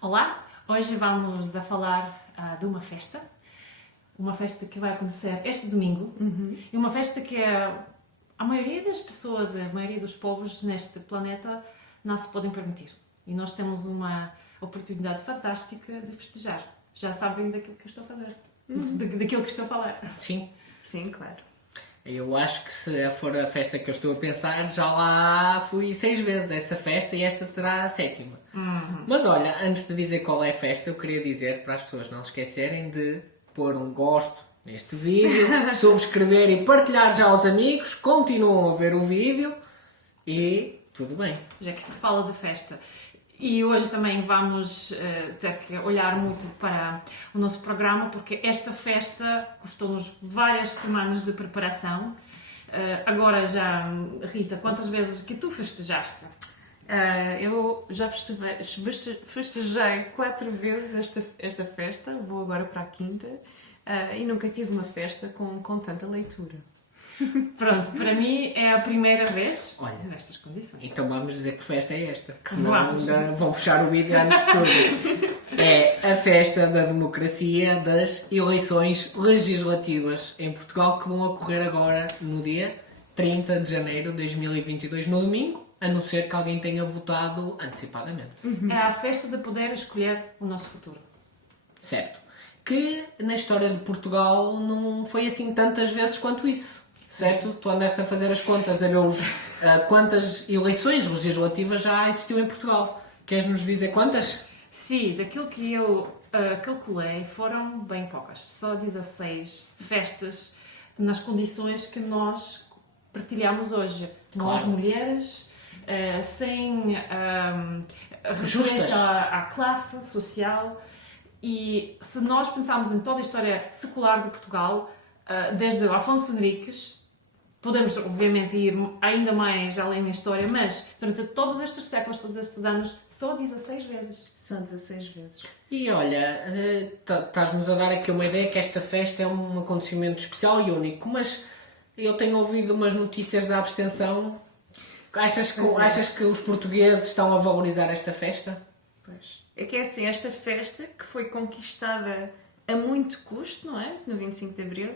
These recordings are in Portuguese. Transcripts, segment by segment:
Olá, hoje vamos a falar de uma festa que vai acontecer este domingo e uma festa que a maioria das pessoas, a maioria dos povos neste planeta não se podem permitir. E nós temos uma oportunidade fantástica de festejar. Já sabem daquilo que eu estou a fazer, daquilo que estou a falar. Sim. Sim, claro. Eu acho que se for a festa que eu estou a pensar, já lá fui 6 vezes essa festa e esta terá a 7ª. Mas olha, antes de dizer qual é a festa, eu queria dizer para as pessoas não se esquecerem de pôr um gosto neste vídeo, subscrever e partilhar já aos amigos, continuam a ver o vídeo e tudo bem. Já que se fala de festa. E hoje também vamos ter que olhar muito para o nosso programa, porque esta festa custou-nos várias semanas de preparação. Agora já, Rita, quantas vezes que tu festejaste? Eu já festejei 4 vezes esta festa, vou agora para a 5ª, e nunca tive uma festa com tanta leitura. Pronto, para mim é a primeira vez Olha, nestas condições. Então vamos dizer que festa é esta, que senão Vamos. ainda vão fechar o vídeo antes de tudo. É a festa da democracia das eleições legislativas em Portugal que vão ocorrer agora no dia 30 de janeiro de 2022, no domingo, a não ser que alguém tenha votado antecipadamente. É a festa de poder escolher o nosso futuro. Certo. Que na história de Portugal não foi assim tantas vezes quanto isso. Certo? Tu andaste a fazer as contas, a ver quantas eleições legislativas já existiu em Portugal. Queres nos dizer quantas? Sim, daquilo que eu calculei, foram bem poucas. Só 16 festas nas condições que nós partilhamos hoje. Claro. Nós, mulheres, sem Justas. referência à classe social. E se nós pensarmos em toda a história secular de Portugal, desde Afonso Henriques, podemos, obviamente, ir ainda mais além da história, mas durante todos estes séculos, todos estes anos, só 16 vezes. São 16 vezes. E olha, estás-nos a dar aqui uma ideia que esta festa é um acontecimento especial e único, mas eu tenho ouvido umas notícias da abstenção. Achas que os portugueses estão a valorizar esta festa? Pois. É que é assim, esta festa que foi conquistada a muito custo, não é? No 25 de Abril.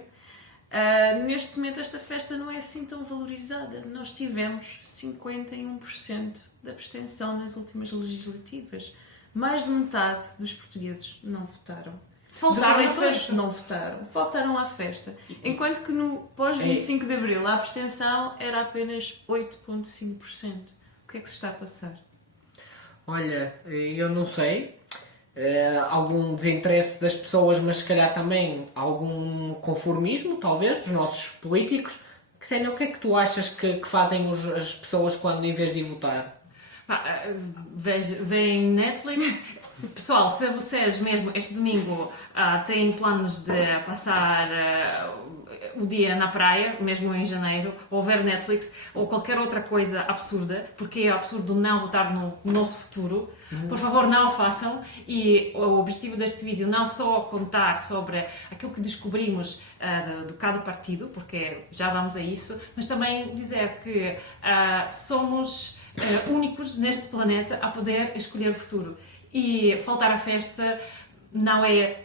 Neste momento esta festa não é assim tão valorizada. Nós tivemos 51% de abstenção nas últimas legislativas. Mais de metade dos portugueses não votaram. Faltaram Dos eleitores festa. não votaram. Faltaram à festa. Enquanto que no pós-25 de Abril a abstenção era apenas 8,5%. O que é que se está a passar? Olha, eu não sei. Algum desinteresse das pessoas, mas se calhar também algum conformismo, talvez, dos nossos políticos. Ksenia, o que é que tu achas que fazem as pessoas quando, em vez de ir votar? Veem Netflix. Pessoal, se vocês mesmo este domingo têm planos de passar o dia na praia, mesmo em janeiro, ou ver Netflix, ou qualquer outra coisa absurda, porque é absurdo não votar no nosso futuro, por favor não o façam. E o objetivo deste vídeo não só contar sobre aquilo que descobrimos de cada partido, porque já vamos a isso, mas também dizer que somos únicos neste planeta a poder escolher o futuro. E faltar à festa não é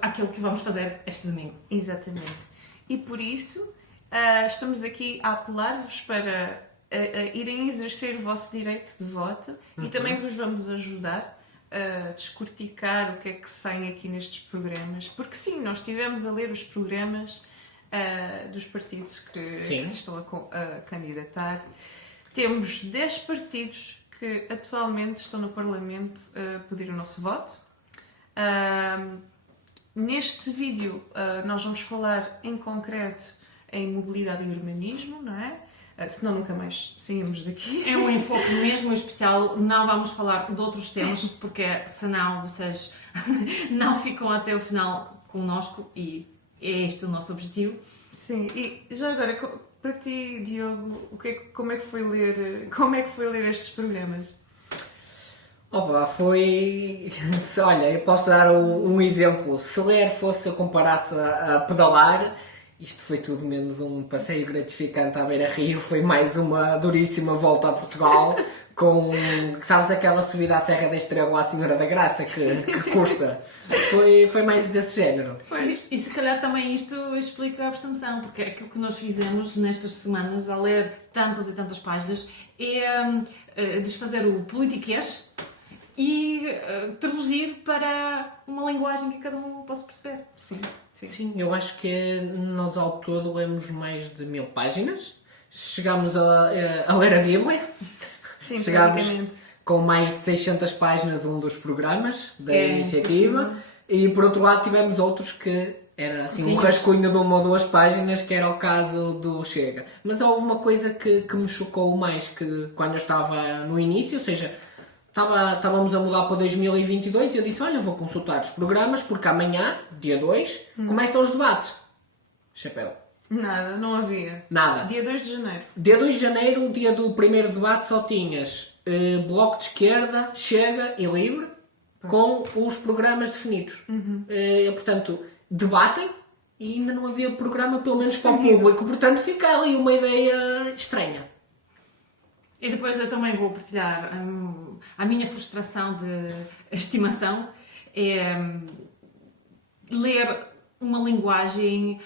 aquilo que vamos fazer este domingo. Exatamente. E por isso estamos aqui a apelar-vos para irem exercer o vosso direito de voto e também vos vamos ajudar a descorticar o que é que sai aqui nestes programas. Porque sim, nós estivemos a ler os programas dos partidos que se estão a candidatar. Temos 10 partidos que atualmente estão no Parlamento a pedir o nosso voto. Neste vídeo nós vamos falar em concreto em mobilidade e urbanismo, não é? Senão nunca mais saímos daqui. É um enfoque mesmo especial, não vamos falar de outros temas, porque senão vocês não ficam até o final connosco e é este o nosso objetivo. Sim, e já agora, para ti, Diogo, como é que foi ler estes programas? Opa, foi... Olha, eu posso dar um exemplo. Se ler fosse, eu comparasse a pedalar, isto foi tudo menos um passeio gratificante à beira-rio, foi mais uma duríssima volta a Portugal, sabes aquela subida à Serra da Estrela à Senhora da Graça que custa? Foi mais desse género. E se calhar também isto explica a abstenção, porque aquilo que nós fizemos nestas semanas, ao ler tantas e tantas páginas, é desfazer o politiquês e traduzir para uma linguagem que cada um possa perceber. Sim, eu acho que nós ao todo lemos mais de 1000 páginas. Chegámos a ler a Bíblia. Sim, Chegámos praticamente. com mais de 600 páginas um dos programas da iniciativa. Sim. E por outro lado tivemos outros que era assim Sim. um rascunho de 1 ou 2 páginas, que era o caso do Chega. Mas houve uma coisa que me chocou mais, que quando eu estava no início, ou seja, estávamos a mudar para 2022 e eu disse, olha, vou consultar os programas porque amanhã, dia 2, começam os debates. Chapéu. Nada, não havia. Nada. Dia 2 de janeiro. Dia 2 de janeiro, o dia do primeiro debate, só tinhas Bloco de Esquerda, Chega e Livre, com os programas definidos. Portanto, debatem e ainda não havia programa, pelo menos para o público. Portanto, fica ali uma ideia estranha. E depois eu também vou partilhar a minha frustração de estimação, é ler uma linguagem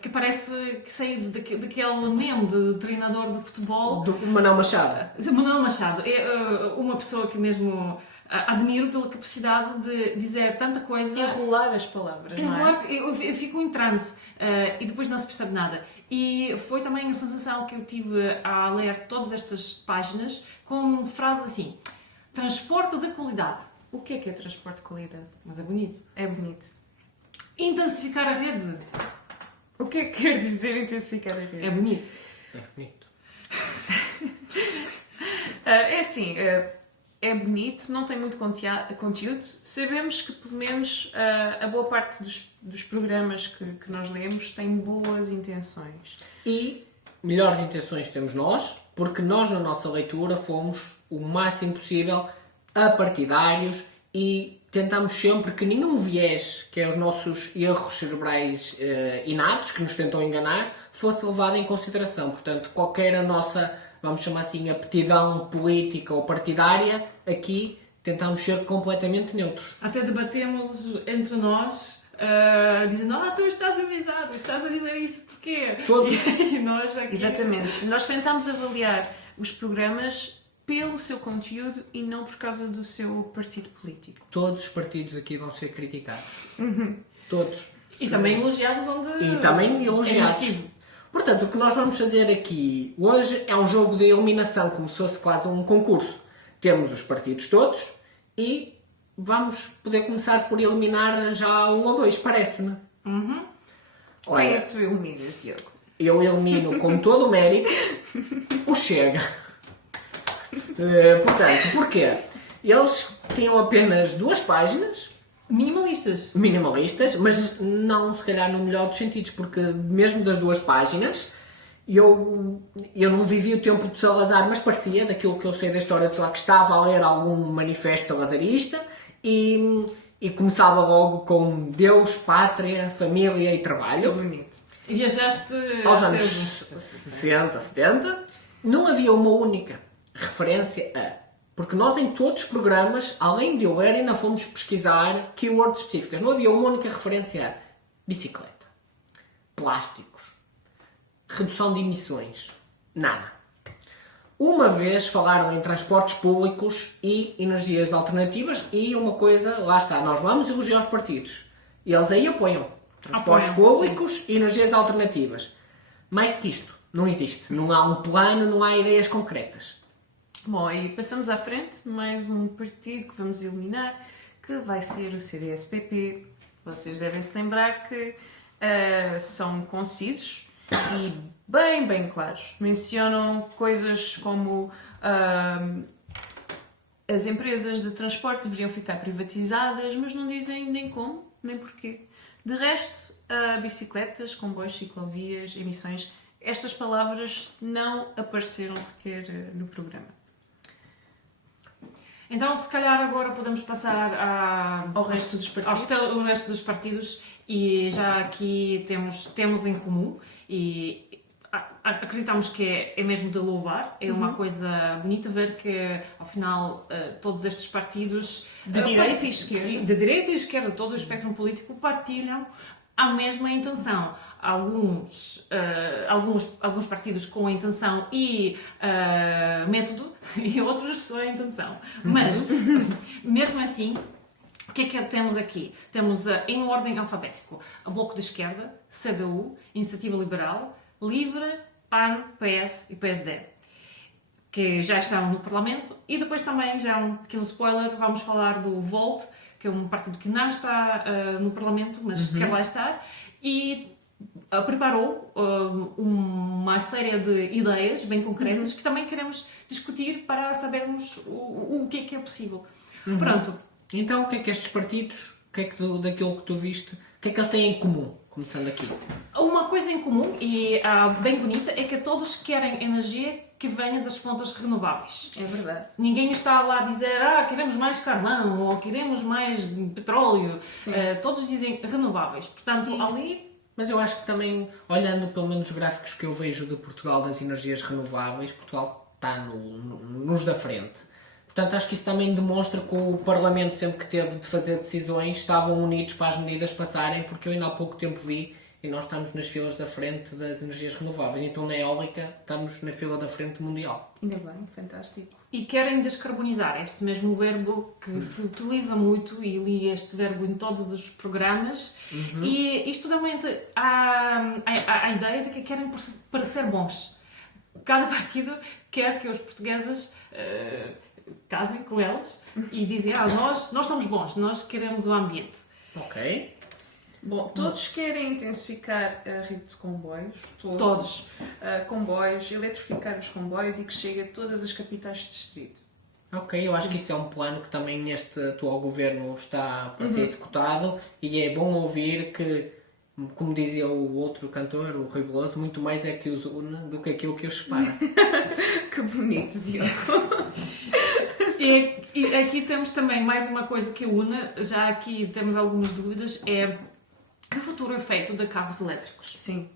que parece que saiu daquele meme de treinador de futebol. Do Manuel Machado. Manuel Machado é uma pessoa que mesmo admiro pela capacidade de dizer tanta coisa. Enrolar as palavras, não é? Eu fico em transe e depois não se percebe nada. E foi também a sensação que eu tive a ler todas estas páginas com frases assim: transporte de qualidade. O que é transporte de qualidade? Mas é bonito. É bonito. Intensificar a rede. O que é que quer dizer intensificar a rede? É bonito. É bonito. É assim, é bonito, não tem muito conteúdo. Sabemos que, pelo menos, a boa parte dos programas que nós lemos têm boas intenções. E melhores intenções temos nós, porque nós na nossa leitura fomos o máximo possível apartidários e tentamos sempre que nenhum viés, que é os nossos erros cerebrais inatos, que nos tentam enganar, fosse levado em consideração. Portanto, qualquer a nossa, vamos chamar assim, aptidão política ou partidária, aqui tentamos ser completamente neutros. Até debatemos entre nós, dizendo: tu estás avisado, estás a dizer isso porquê? Todos. E nós aqui... Exatamente. Nós tentamos avaliar os programas pelo seu conteúdo e não por causa do seu partido político. Todos os partidos aqui vão ser criticados. Todos. E também elogiados onde... E também elogiados. É merecido. Portanto, o que nós vamos fazer aqui hoje é um jogo de eliminação, como se fosse quase um concurso. Temos os partidos todos e vamos poder começar por eliminar já 1 ou 2, parece-me. Quem é Olha, que tu eliminas, Diogo? eu elimino com todo o mérito o Chega. Portanto, porquê? Eles tinham apenas 2 páginas, Minimalistas. minimalistas, mas não se calhar no melhor dos sentidos, porque mesmo das 2 páginas eu não vivi o tempo de Salazar, mas parecia, daquilo que eu sei da história de Salazar, que estava a ler algum manifesto salazarista e começava logo com Deus, Pátria, Família e Trabalho. Bonito. E viajaste... Aos anos 60, 70, não havia uma única referência a... Porque nós em todos os programas, além de eu ler, ainda fomos pesquisar keywords específicas. Não havia uma única referência a bicicleta, plásticos, redução de emissões. Nada. Uma vez falaram em transportes públicos e energias alternativas e uma coisa, lá está, nós vamos elogiar os partidos. E eles aí apoiam. Transportes públicos e energias alternativas. Mais do que isto, não existe. Não há um plano, não há ideias concretas. Bom, e passamos à frente, mais um partido que vamos eliminar, que vai ser o CDS-PP. Vocês devem se lembrar que são concisos e bem claros. Mencionam coisas como as empresas de transporte deveriam ficar privatizadas, mas não dizem nem como, nem porquê. De resto, bicicletas, comboios, ciclovias, emissões, estas palavras não apareceram sequer no programa. Então, se calhar agora podemos passar Ao resto dos partidos. ao resto dos partidos, e já aqui temos em comum, e acreditamos que é mesmo de louvar, é uma coisa bonita ver que, ao final, todos estes partidos... De direita e esquerda. De direita e esquerda, todo o espectro político partilham a mesma intenção. Alguns partidos com a intenção e método e outros só a intenção. Mas, mesmo assim, o que é que temos aqui? Temos, em ordem alfabético, o Bloco de Esquerda, CDU, Iniciativa Liberal, Livre, PAN, PS e PSD, que já estão no Parlamento. E depois também, já um pequeno spoiler, vamos falar do Volt, que é um partido que não está no Parlamento, mas quer lá estar, e preparou uma série de ideias bem concretas que também queremos discutir para sabermos o que é possível. Pronto. Então, o que é que estes partidos, daquilo que tu viste, o que é que eles têm em comum, começando aqui? Uma coisa em comum e bem bonita é que todos querem energia que venha das fontes renováveis. É verdade. Ninguém está lá a dizer queremos mais carvão ou queremos mais petróleo. Todos dizem renováveis. Portanto, ali... Mas eu acho que também, olhando pelo menos os gráficos que eu vejo de Portugal das energias renováveis, Portugal está nos da frente. Portanto, acho que isso também demonstra que o Parlamento, sempre que teve de fazer decisões, estavam unidos para as medidas passarem, porque eu ainda há pouco tempo vi, e nós estamos nas filas da frente das energias renováveis. Então, na eólica, estamos na fila da frente mundial. Ainda bem, fantástico. E querem descarbonizar, este mesmo verbo que se utiliza muito, e li este verbo em todos os programas, e isto realmente há a ideia de que querem parecer bons. Cada partido quer que os portugueses casem com elas e dizem, nós somos bons, nós queremos o ambiente. Ok. Bom, todos querem intensificar a rede de comboios. Todos. Comboios, eletrificar os comboios e que chegue a todas as capitais de distrito. Ok, eu acho que isso é um plano que também neste atual governo está para ser executado, e é bom ouvir que, como dizia o outro cantor, o Rui Veloso, muito mais é que os une do que aquilo que os separa. Que bonito, Diogo. E aqui temos também mais uma coisa que une, já aqui temos algumas dúvidas, é o futuro efeito de carros elétricos. Sim.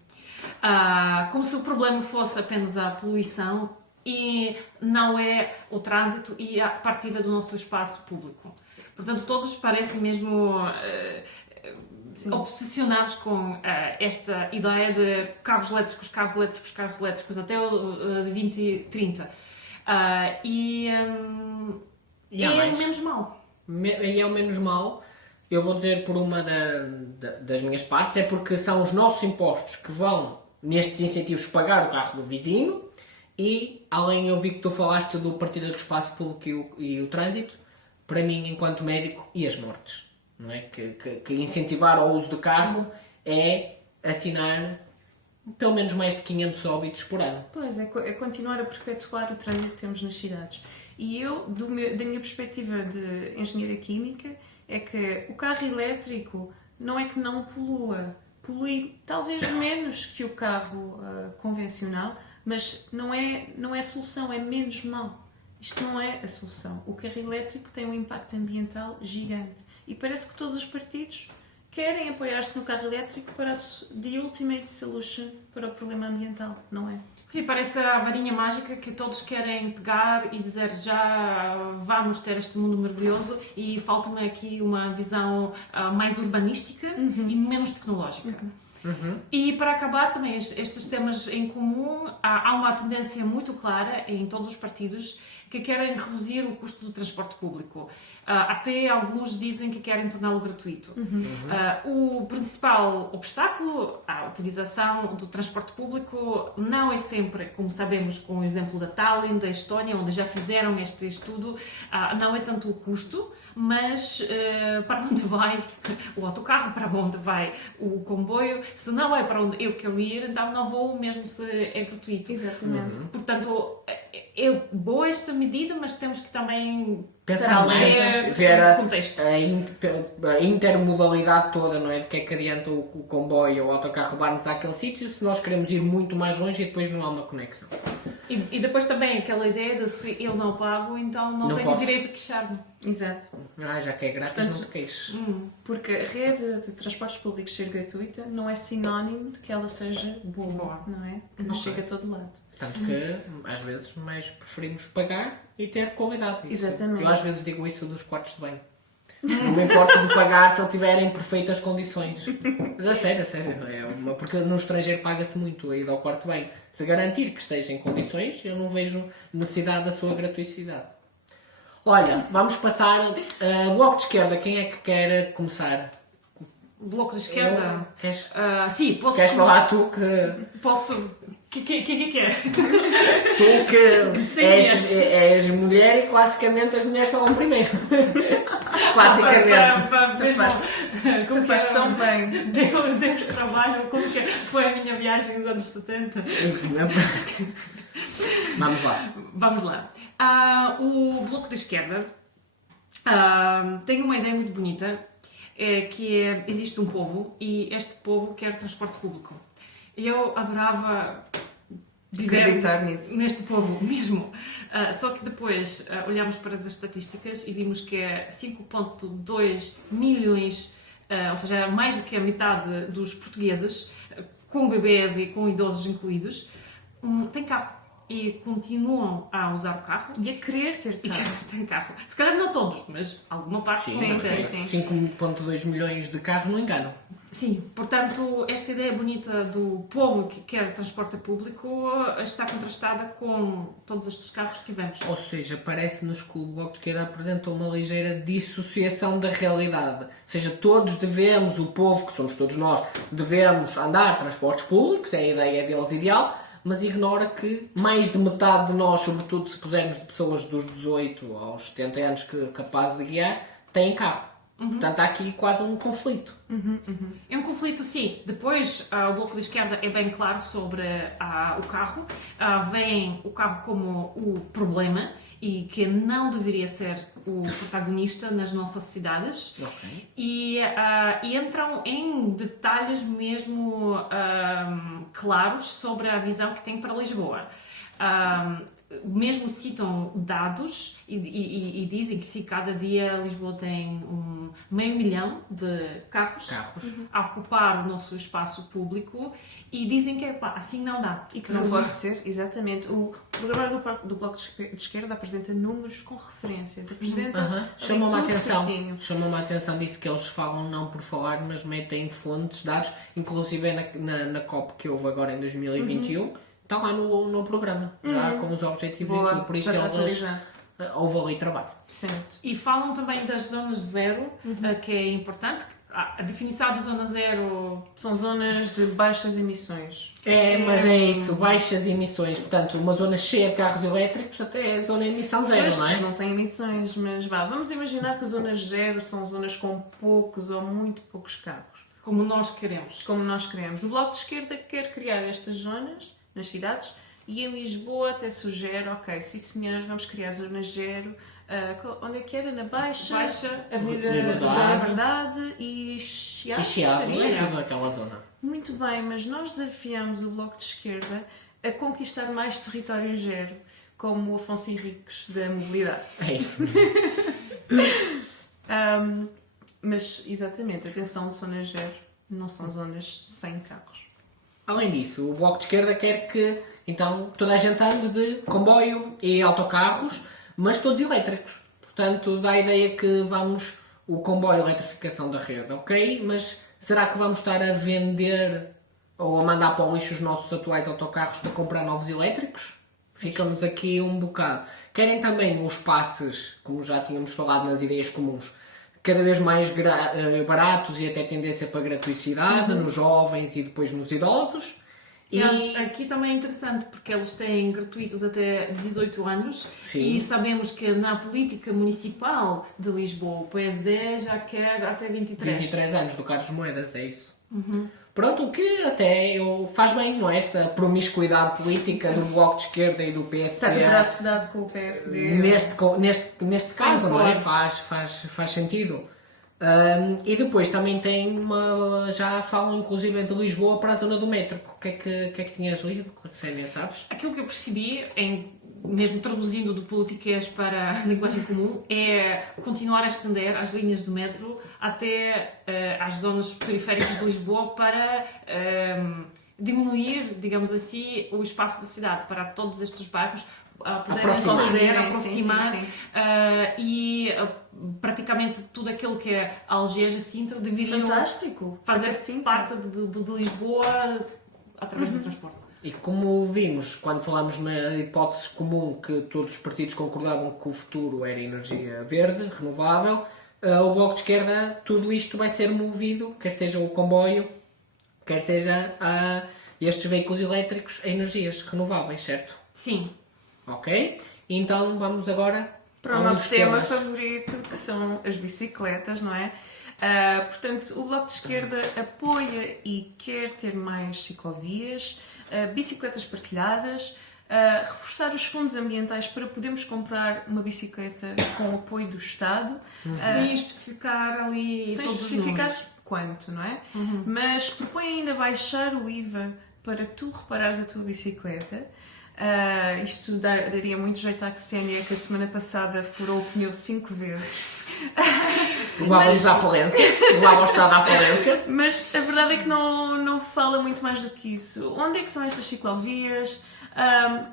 Como se o problema fosse apenas a poluição e não é o trânsito e a partilha do nosso espaço público. Portanto, todos parecem mesmo obsessionados com esta ideia de carros elétricos até o 2030. E é o menos mau. E é o menos mau. Eu vou dizer por uma das minhas partes, é porque são os nossos impostos que vão, nestes incentivos, pagar o carro do vizinho, e, além, eu vi que tu falaste do partilha do espaço público e o trânsito, para mim, enquanto médico, e as mortes, não é? Que incentivar o uso do carro é assinar pelo menos mais de 500 óbitos por ano. Pois, é continuar a perpetuar o trânsito que temos nas cidades. E eu, da minha perspectiva de engenharia química, é que o carro elétrico não é que não polui talvez menos que o carro convencional, mas não é a solução, é menos mau. Isto não é a solução. O carro elétrico tem um impacto ambiental gigante e parece que todos os partidos querem apoiar-se no carro elétrico para the ultimate solution para o problema ambiental, não é? Sim, parece a varinha mágica que todos querem pegar e dizer já vamos ter este mundo maravilhoso, e falta-me aqui uma visão mais urbanística e menos tecnológica. E para acabar também estes temas em comum, há uma tendência muito clara em todos os partidos que querem reduzir o custo do transporte público. Até alguns dizem que querem torná-lo gratuito. O principal obstáculo à utilização do transporte público não é sempre, como sabemos com o exemplo da Tallinn, da Estónia, onde já fizeram este estudo, não é tanto o custo, mas para onde vai o autocarro, para onde vai o comboio. Se não é para onde eu quero ir, então não vou, mesmo se é gratuito. Exatamente. Portanto, é boa esta medida, mas temos que também pensar mais, ver a intermodalidade toda, não é? De que é que adianta o comboio ou o autocarro levar-nos àquele sítio se nós queremos ir muito mais longe e depois não há uma conexão. E depois também aquela ideia de se eu não pago, então não tenho posso. direito a queixar-me. Exato. Já que é grátis, Portanto, não te queixes. Porque a rede de transportes públicos ser gratuita não é sinónimo de que ela seja boa, não é? Que nos chega a todo lado. Tanto que, às vezes, mais preferimos pagar e ter qualidade. Exatamente. Eu, às vezes, digo isso dos quartos de banho. Não me importa de pagar se ele tiver em perfeitas condições. Mas a sério. Porque no estrangeiro paga-se muito a ida ao quarto de banho. Se garantir que esteja em condições, eu não vejo necessidade da sua gratuicidade. Olha, vamos passar. Bloco de esquerda, quem é que quer começar? Bloco de esquerda? Queres, Sim, posso... queres falar tu que... Posso... Quem é que é? Tu que Sim, és mulher e classicamente as mulheres falam primeiro. Classicamente. Se faz tão bem. Deus trabalho, como que foi a minha viagem nos anos 70. Vamos lá. Vamos lá. O Bloco de Esquerda tem uma ideia muito bonita, existe um povo e este povo quer transporte público. Eu adorava viver Acreditar nisso. neste povo mesmo. Só que depois olhámos para as estatísticas e vimos que 5,2 milhões, ou seja, mais do que a metade dos portugueses, com bebês e com idosos incluídos, têm carro. E continuam a usar o carro. E a querer ter carro. Tem carro. Se calhar não todos, mas alguma parte com sim, certeza. sim. 5,2 milhões de carros não enganam. Sim, portanto, esta ideia bonita do povo que quer transporte público está contrastada com todos estes carros que vemos. Ou seja, parece-nos que o Bloco de Esquerda apresenta uma ligeira dissociação da realidade. Ou seja, todos devemos, o povo, que somos todos nós, devemos andar a transportes públicos, é a ideia deles ideal, mas ignora que mais de metade de nós, sobretudo se pusermos de pessoas dos 18 aos 70 anos capazes de guiar, têm carro. Portanto, há aqui quase um conflito. É um conflito, sim. Depois, o Bloco de Esquerda é bem claro sobre o carro. Vem o carro como o problema e que não deveria ser o protagonista nas nossas cidades. Ok. E entram em detalhes mesmo claros sobre a visão que tem para Lisboa. Mesmo citam dados e dizem que cada dia Lisboa tem 500 mil de carros. A ocupar o nosso espaço público e dizem que assim não dá. E que não pode ser, exatamente. O programa do Bloco de Esquerda apresenta números com referências. Apresenta Chamou-me a tudo atenção. certinho. Chamou-me a atenção disso que eles falam não por falar, mas metem fontes, dados, inclusive na COP que houve agora em 2021. Está lá no programa, já com os objetivos e tudo, por isso já está eles atualizado. houve ali trabalho. Certo. E falam também das zonas zero, que é importante. A definição de zona zero... São zonas de baixas emissões. Mas é isso, baixas emissões, portanto, uma zona cheia de carros elétricos até é zona de emissão zero, Pois, não é? não tem emissões, mas vamos imaginar que zonas zero são zonas com poucos ou muito poucos carros. Como nós queremos. Como nós queremos. O Bloco de Esquerda quer criar estas zonas nas cidades e em Lisboa até sugere, ok, sim senhor, vamos criar zonas zero. Onde é que era? Na Baixa, Avenida da Liberdade e Chiados. E Chiados, é tudo aquela zona. Muito bem, mas nós desafiamos o Bloco de Esquerda a conquistar mais território zero, como o Afonso Henriques da mobilidade. É isso. Mas, exatamente, atenção, zonas zero não são zonas sem carros. Além disso, o Bloco de Esquerda quer que, então, toda a gente ande de comboio e autocarros, mas todos elétricos. Portanto, dá a ideia que vamos... O comboio, a eletrificação da rede, ok? Mas será que vamos estar a vender ou a mandar para o lixo os nossos atuais autocarros para comprar novos elétricos? Ficamos aqui um bocado. Querem também os passes, como já tínhamos falado nas ideias comuns, cada vez mais baratos e até tendência para gratuicidade nos jovens e depois nos idosos. E aqui também é interessante porque eles têm gratuitos até 18 anos. Sim. E sabemos que na política municipal de Lisboa o PSD já quer até 23. 23 anos do Carlos Moedas, é isso. Pronto, o que até faz bem, não é? Esta promiscuidade política do Bloco de Esquerda e do PSD. Está de braço dado com o PSD. Neste caso, não é? Faz sentido. E depois também tem já falam inclusive de Lisboa para a zona do metro. O que é que tinhas lido, Sénia, sabes? Aquilo que eu percebi, mesmo traduzindo do politiquês para a linguagem comum, é continuar a estender as linhas do metro até às zonas periféricas de Lisboa para diminuir, digamos assim, o espaço da cidade, para todos estes bairros poderem aproximar sim. E praticamente tudo aquilo que é Algés e Sintra deveriam Fantástico. fazer Sintra. parte de Lisboa através do transporte. E como vimos, quando falámos na hipótese comum que todos os partidos concordavam que o futuro era energia verde, renovável, o Bloco de Esquerda, tudo isto vai ser movido, quer seja o comboio, quer seja estes veículos elétricos, a energias renováveis, certo? Sim. Ok? Então vamos agora para o nosso tema favorito, que são as bicicletas, não é? Portanto, o Bloco de Esquerda apoia e quer ter mais ciclovias, bicicletas partilhadas, reforçar os fundos ambientais para podermos comprar uma bicicleta com o apoio do Estado. Sem especificar ali Sem todos especificar os números. quanto, não é? Mas propõe ainda baixar o IVA para tu reparares a tua bicicleta. Isto daria muito jeito à Ksenia, que a semana passada furou o pneu 5 vezes. Levávamos à falência, levava o Estado à falência. Mas a verdade é que não fala muito mais do que isso. Onde é que são estas ciclovias?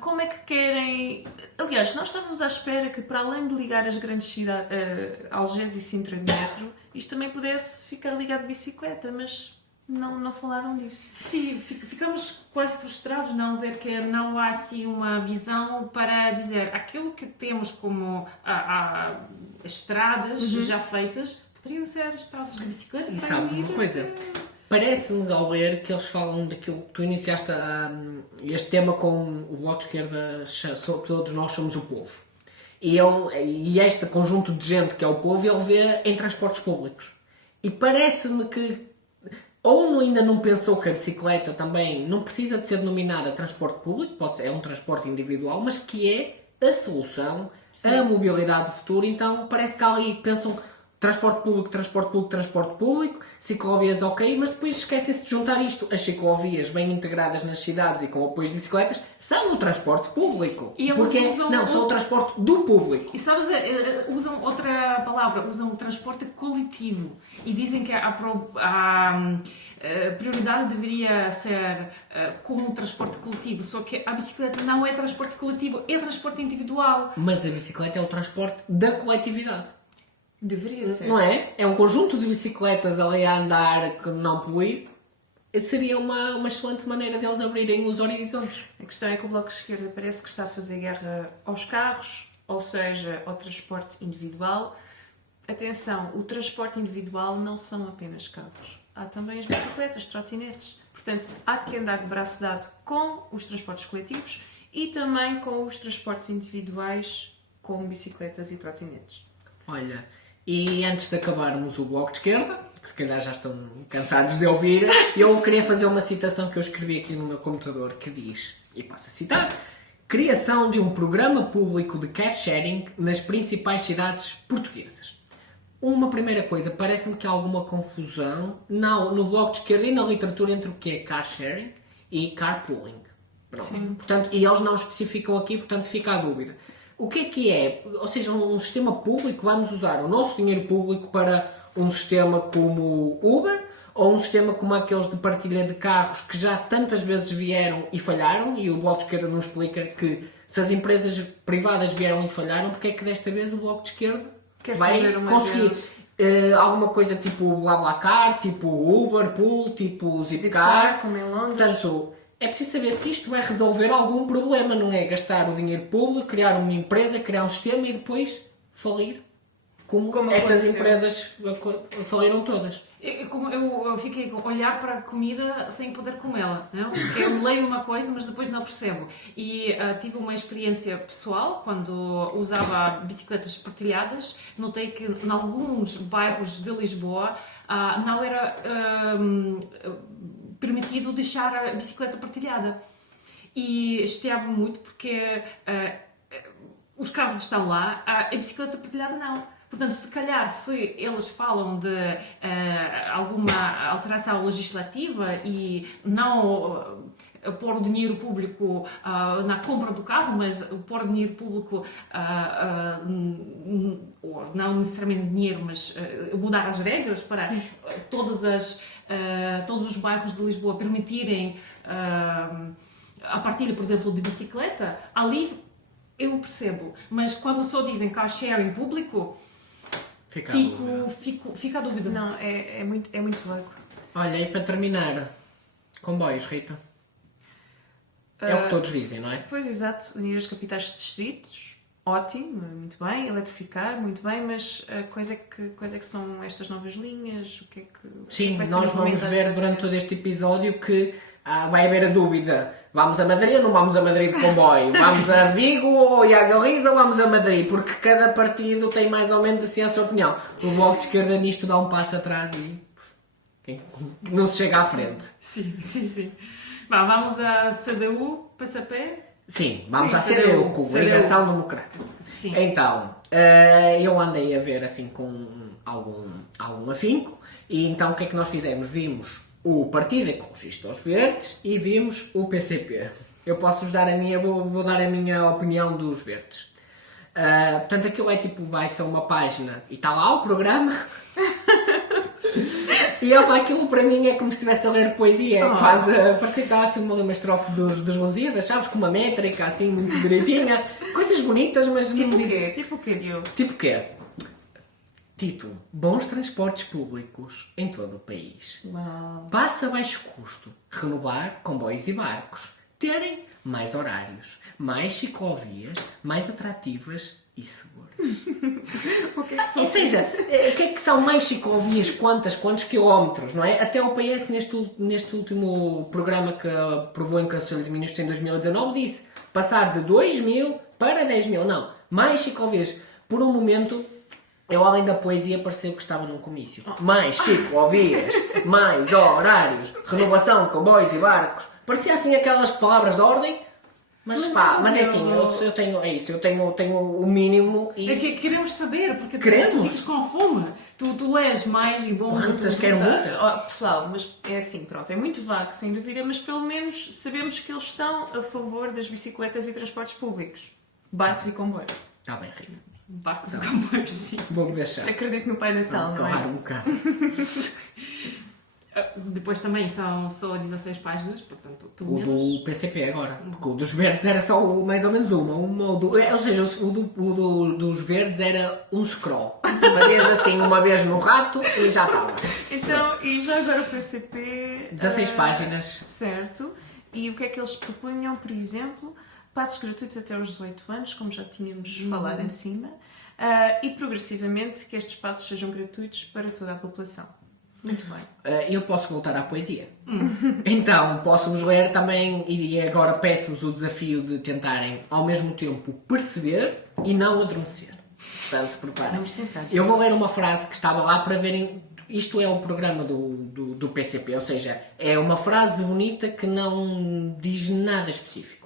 Como é que querem... Aliás, nós estávamos à espera que, para além de ligar as grandes cidades, Algés e Sintra de metro, isto também pudesse ficar ligado de bicicleta, mas não falaram disso. Sim, ficamos quase frustrados não ver que não há assim uma visão para dizer aquilo que temos como estradas já feitas poderiam ser estradas de bicicleta. E para sabe ir uma coisa? Parece-me ao ler que eles falam daquilo que tu iniciaste este tema com o Bloco de Esquerda, todos nós somos o povo. E este conjunto de gente que é o povo, ele vê em transportes públicos. E parece-me que ou ainda não pensou que a bicicleta também não precisa de ser denominada transporte público, é um transporte individual, mas que é a solução, a mobilidade do futuro. Então parece que ali pensam transporte público, ciclovias ok, mas depois esquecem-se de juntar isto. As ciclovias bem integradas nas cidades e com apoios de bicicletas são o transporte público. E eles são o transporte do público. E sabes, usam outra palavra, usam o transporte coletivo. E dizem que a prioridade deveria ser como um transporte coletivo. Só que a bicicleta não é transporte coletivo, é transporte individual. Mas a bicicleta é o transporte da coletividade. Deveria ser. Não é? É um conjunto de bicicletas ali a andar que não poluir. Seria uma excelente maneira deles abrirem os horizontes. A questão é que o Bloco de Esquerda parece que está a fazer guerra aos carros, ou seja, ao transporte individual. Atenção, o transporte individual não são apenas carros. Há também as bicicletas, trotinetes. Portanto, há que andar de braço dado com os transportes coletivos e também com os transportes individuais, como bicicletas e trotinetes. Olha, e antes de acabarmos o Bloco de Esquerda, que se calhar já estão cansados de ouvir, eu queria fazer uma citação que eu escrevi aqui no meu computador, que diz, e passo a citar: criação de um programa público de car sharing nas principais cidades portuguesas. Uma primeira coisa, parece-me que há alguma confusão no Bloco de Esquerda e na literatura entre o que é car sharing e carpooling. Sim. Portanto, e eles não especificam aqui, portanto fica a dúvida. O que é? Ou seja, um sistema público, vamos usar o nosso dinheiro público para um sistema como o Uber, ou um sistema como aqueles de partilha de carros que já tantas vezes vieram e falharam, e o Bloco de Esquerda nos explica que se as empresas privadas vieram e falharam, porque é que desta vez o Bloco de Esquerda vai conseguir alguma coisa tipo o BlaBlaCar, tipo o Uber, Pool, tipo o Zipcar, como em Londres. Portanto, é preciso saber se isto vai resolver algum problema, não é gastar o dinheiro público, criar uma empresa, criar um sistema e depois falir. Como estas empresas faliram todas. Eu fiquei a olhar para a comida sem poder comê-la, não? Porque eu leio uma coisa, mas depois não percebo. E tive uma experiência pessoal, quando usava bicicletas partilhadas, notei que em alguns bairros de Lisboa não era permitido deixar a bicicleta partilhada. E esteava muito porque os carros estão lá, a bicicleta partilhada não. Portanto, se calhar, se eles falam de alguma alteração legislativa e não pôr o dinheiro público na compra do carro, mas pôr o dinheiro público, ou não necessariamente dinheiro, mas mudar as regras para todos os bairros de Lisboa permitirem a partilha, por exemplo, de bicicleta, ali eu percebo. Mas quando só dizem car sharing público, fica a dúvida. Não, é muito vago. Olha, e para terminar, comboios, Rita? É o que todos dizem, não é? Pois, exato. Unir as capitais de distritos, ótimo, muito bem. Eletrificar, muito bem. Mas quais é que são estas novas linhas? O que é que Sim, vai ser nós vamos implementado? ver durante todo este episódio que vai haver a dúvida. Vamos a Madrid ou não vamos a Madrid de comboio? Vamos a Vigo ou a Galiza ou vamos a Madrid? Porque cada partido tem mais ou menos assim a sua opinião. O Bloco de Esquerda nisto dá um passo atrás e não se chega à frente. Sim. Vamos a CDU, PCP? Sim, vamos Sim, à CDU, Coligação Democrática. Sim. Então, eu andei a ver assim com algum afinco e então o que é que nós fizemos? Vimos o Partido Ecologista aos Verdes e vimos o PCP. Eu posso-vos dar vou dar a minha opinião dos verdes. Portanto, aquilo é tipo, vai ser uma página e está lá o programa. E aquilo para mim é como se estivesse a ler poesia, quase parecia que estava assim uma estrofe dos Lusíadas, sabes, com uma métrica assim muito direitinha, coisas bonitas, mas Tipo não o dizem. quê? Tipo o quê, Diogo? Tipo o quê? Título: Bons transportes públicos em todo o país. Uau. Passa a baixo custo, renovar comboios e barcos, terem mais horários, mais ciclovias, mais atrativas e seguras. Ou seja, o que é que são mais ciclovias? Quantos quilómetros, não é? Até o PS, neste último programa que aprovou em Conselho de Ministros em 2019, disse passar de 2.000 para 10.000. Não, mais ciclovias. Por um momento, eu, além da poesia, pareceu que estava num comício. Mais ciclovias, mais horários, renovação de comboios e barcos. Parecia assim aquelas palavras de ordem. Mas é assim, eu tenho o mínimo e... É que queremos saber, porque Queremos? tu ficas com fome. Tu lês mais e bom. Quantas quero muito? Pessoal, mas é assim, pronto, é muito vago, sem dúvida, mas pelo menos sabemos que eles estão a favor das bicicletas e transportes públicos. Barcos e comboios. Está bem, Rita. Barcos e comboios, sim. Vou-me deixar. Acredito no Pai Natal, não é? Claro, um bocado. Depois também são só 16 páginas, portanto, pelo O menos... do PCP agora. Porque o dos verdes era só mais ou menos uma ou duas. Ou seja, dos verdes era um scroll. Fazias assim uma vez no rato e já estava. Então, e já agora o PCP... 16 páginas. Certo. E o que é que eles propunham, por exemplo? Passos gratuitos até aos 18 anos, como já tínhamos falado em cima, e progressivamente que estes passos sejam gratuitos para toda a população. Muito bem. Eu posso voltar à poesia. Então, posso-vos ler também, e agora peço-vos o desafio de tentarem ao mesmo tempo perceber e não adormecer. Portanto, preparem. Vamos tentar. Eu vou ler uma frase que estava lá para verem. Isto é o programa do PCP, ou seja, é uma frase bonita que não diz nada específico.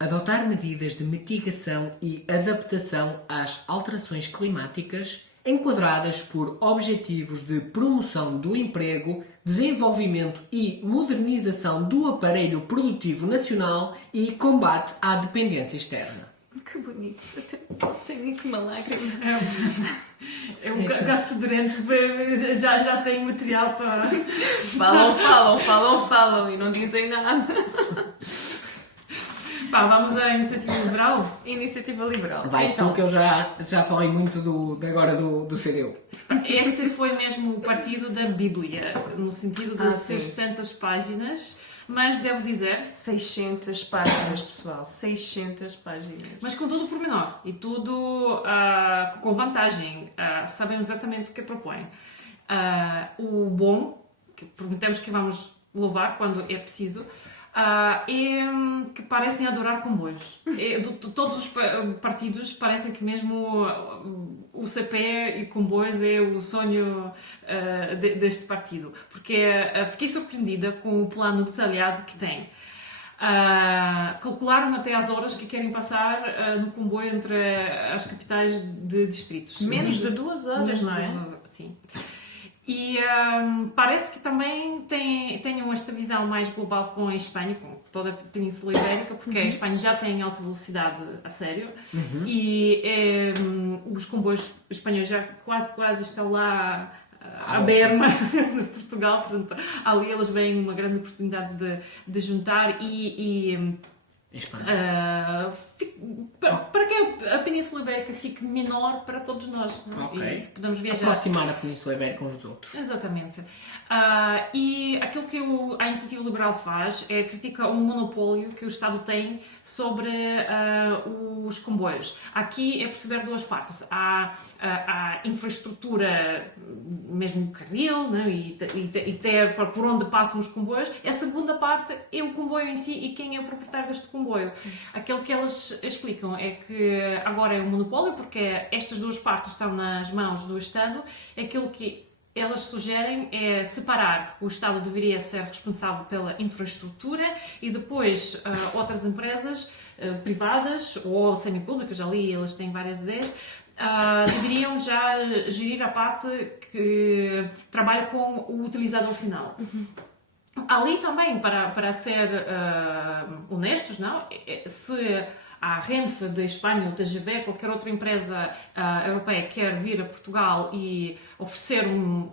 Adotar medidas de mitigação e adaptação às alterações climáticas enquadradas por objetivos de promoção do emprego, desenvolvimento e modernização do aparelho produtivo nacional e combate à dependência externa. Que bonito. Eu tenho aqui uma lágrima. É um gato fedorento, já tem material para... Falam e não dizem nada. Vamos à Iniciativa Liberal? Iniciativa Liberal. Vais tu, que eu já falei muito agora do CDU. Este foi mesmo o partido da Bíblia, no sentido de sim. 600 páginas, mas devo dizer... 600 páginas, pessoal. 600 páginas. Mas com tudo pormenor e tudo com vantagem. Sabemos exatamente o que propõe. O bom, que prometemos que vamos louvar quando é preciso, é que parecem adorar comboios. Todos os partidos parecem que mesmo o CP e comboios é o sonho deste partido. Porque fiquei surpreendida com o plano detalhado que tem. calcularam até as horas que querem passar no comboio entre as capitais de distritos. Menos de 2 horas, não é? Sim. E parece que também tenham esta visão mais global com a Espanha, com toda a Península Ibérica, porque a Espanha já tem alta velocidade a sério e os comboios espanhóis já quase estão lá à berma de Portugal, portanto ali eles veem uma grande oportunidade de juntar para que a Península Ibérica fique menor para todos nós, não? E podemos viajar. Aproximar a Península Ibérica uns dos outros. Exatamente. E aquilo que a Iniciativa Liberal faz é critica o monopólio que o Estado tem sobre os comboios. Aqui é perceber duas partes. Há a infraestrutura, mesmo o carril, né? e ter por onde passam os comboios. A segunda parte é o comboio em si e quem é o proprietário deste comboio. Sim. Aquilo que eles explicam é que agora é um monopólio porque estas duas partes estão nas mãos do Estado. Aquilo que elas sugerem é separar. O Estado deveria ser responsável pela infraestrutura e depois outras empresas privadas ou semipúblicas, ali eles têm várias ideias, deveriam já gerir a parte que trabalha com o utilizador final. Ali também, para ser honestos, não? Se a Renfe de Espanha ou da TGV, qualquer outra empresa europeia quer vir a Portugal e oferecer um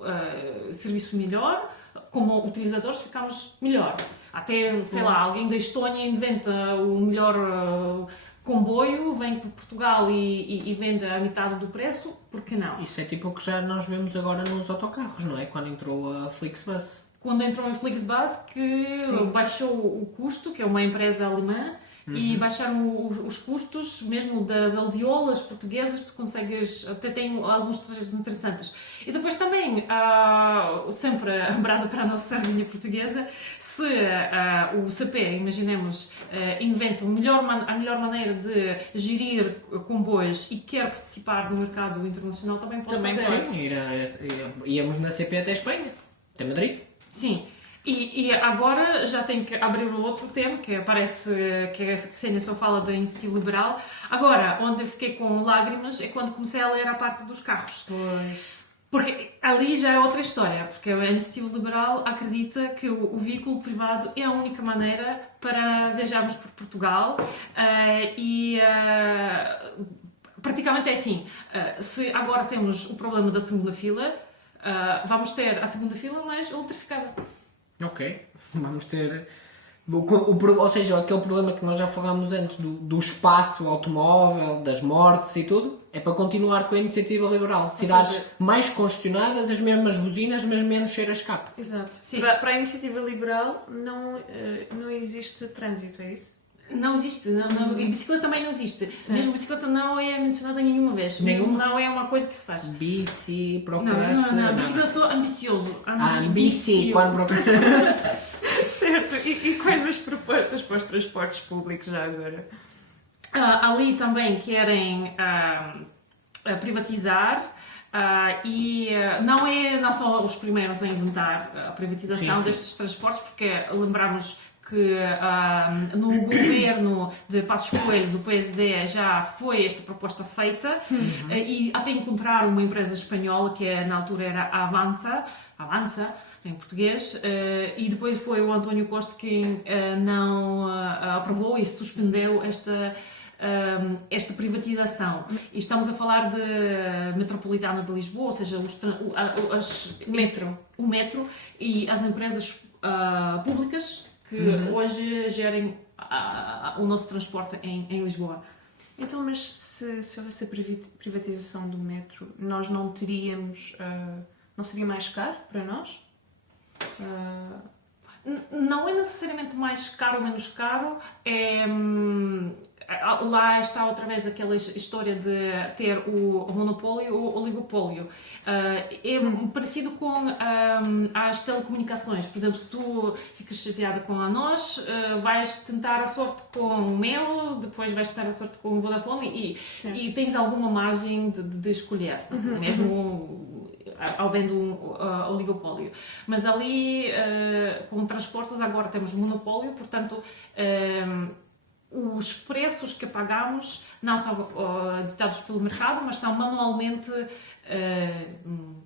serviço melhor, como utilizadores ficamos melhor. Até, sei lá, alguém da Estónia inventa o melhor comboio, vem para Portugal e vende a metade do preço, por que não? Isso é tipo o que já nós vemos agora nos autocarros, não é? Quando entrou a Flixbus. Quando entrou a Flixbus, que baixou o custo, que é uma empresa alemã, e baixaram os custos, mesmo das aldeolas portuguesas, tu consegues, até tem alguns trajetos interessantes. E depois também, sempre a brasa para a nossa sardinha portuguesa, se o CP, imaginemos, inventa a melhor maneira de gerir comboios e quer participar no mercado internacional, também pode fazer. Sim, íamos na CP até Espanha, até Madrid. Sim. E agora já tenho que abrir um outro tema, que parece que a Ksenia só fala da iniciativa liberal. Agora, onde eu fiquei com lágrimas é quando comecei a ler a parte dos carros. Pois. Porque ali já é outra história, porque a iniciativa liberal acredita que o veículo privado é a única maneira para viajarmos por Portugal praticamente é assim, se agora temos o problema da segunda fila, vamos ter a segunda fila mais eletrificada. Ok, vamos ter... ou seja, aquele problema que nós já falámos antes do espaço automóvel, das mortes e tudo, é para continuar com a iniciativa liberal. Cidades mais congestionadas, as mesmas buzinas, mas menos cheiro a escape. Exato. Para a iniciativa liberal não existe trânsito, é isso? Não existe, não, e bicicleta também não existe. Sim. Mesmo bicicleta não é mencionada nenhuma vez. Mesmo não é uma coisa que se faz. Bici, procuraste... Não. Bicicleta sou ambicioso. Bici, quando procuraste... Certo. E quais as propostas para os transportes públicos já agora? Ali também querem privatizar. Não são os primeiros a inventar a privatização destes transportes, porque lembramos que no governo de Passos Coelho, do PSD, já foi esta proposta feita e até encontrar uma empresa espanhola que na altura era Avança, em português, e depois foi o António Costa quem não aprovou e suspendeu esta privatização. E estamos a falar de Metropolitana de Lisboa, ou seja, o metro e as empresas públicas que hoje gerem o nosso transporte em Lisboa. Então, mas se houvesse a privatização do metro, nós não teríamos... não seria mais caro para nós? Não é necessariamente mais caro ou menos caro, lá está outra vez aquela história de ter o monopólio ou o oligopólio. É parecido com as telecomunicações. Por exemplo, se tu ficas chateada com a nós, vais tentar a sorte com o Mel, depois vais tentar a sorte com o Vodafone e tens alguma margem de escolher. Mesmo havendo oligopólio. Mas ali, com transportes, agora temos monopólio, portanto, os preços que pagamos não são ditados pelo mercado, mas são manualmente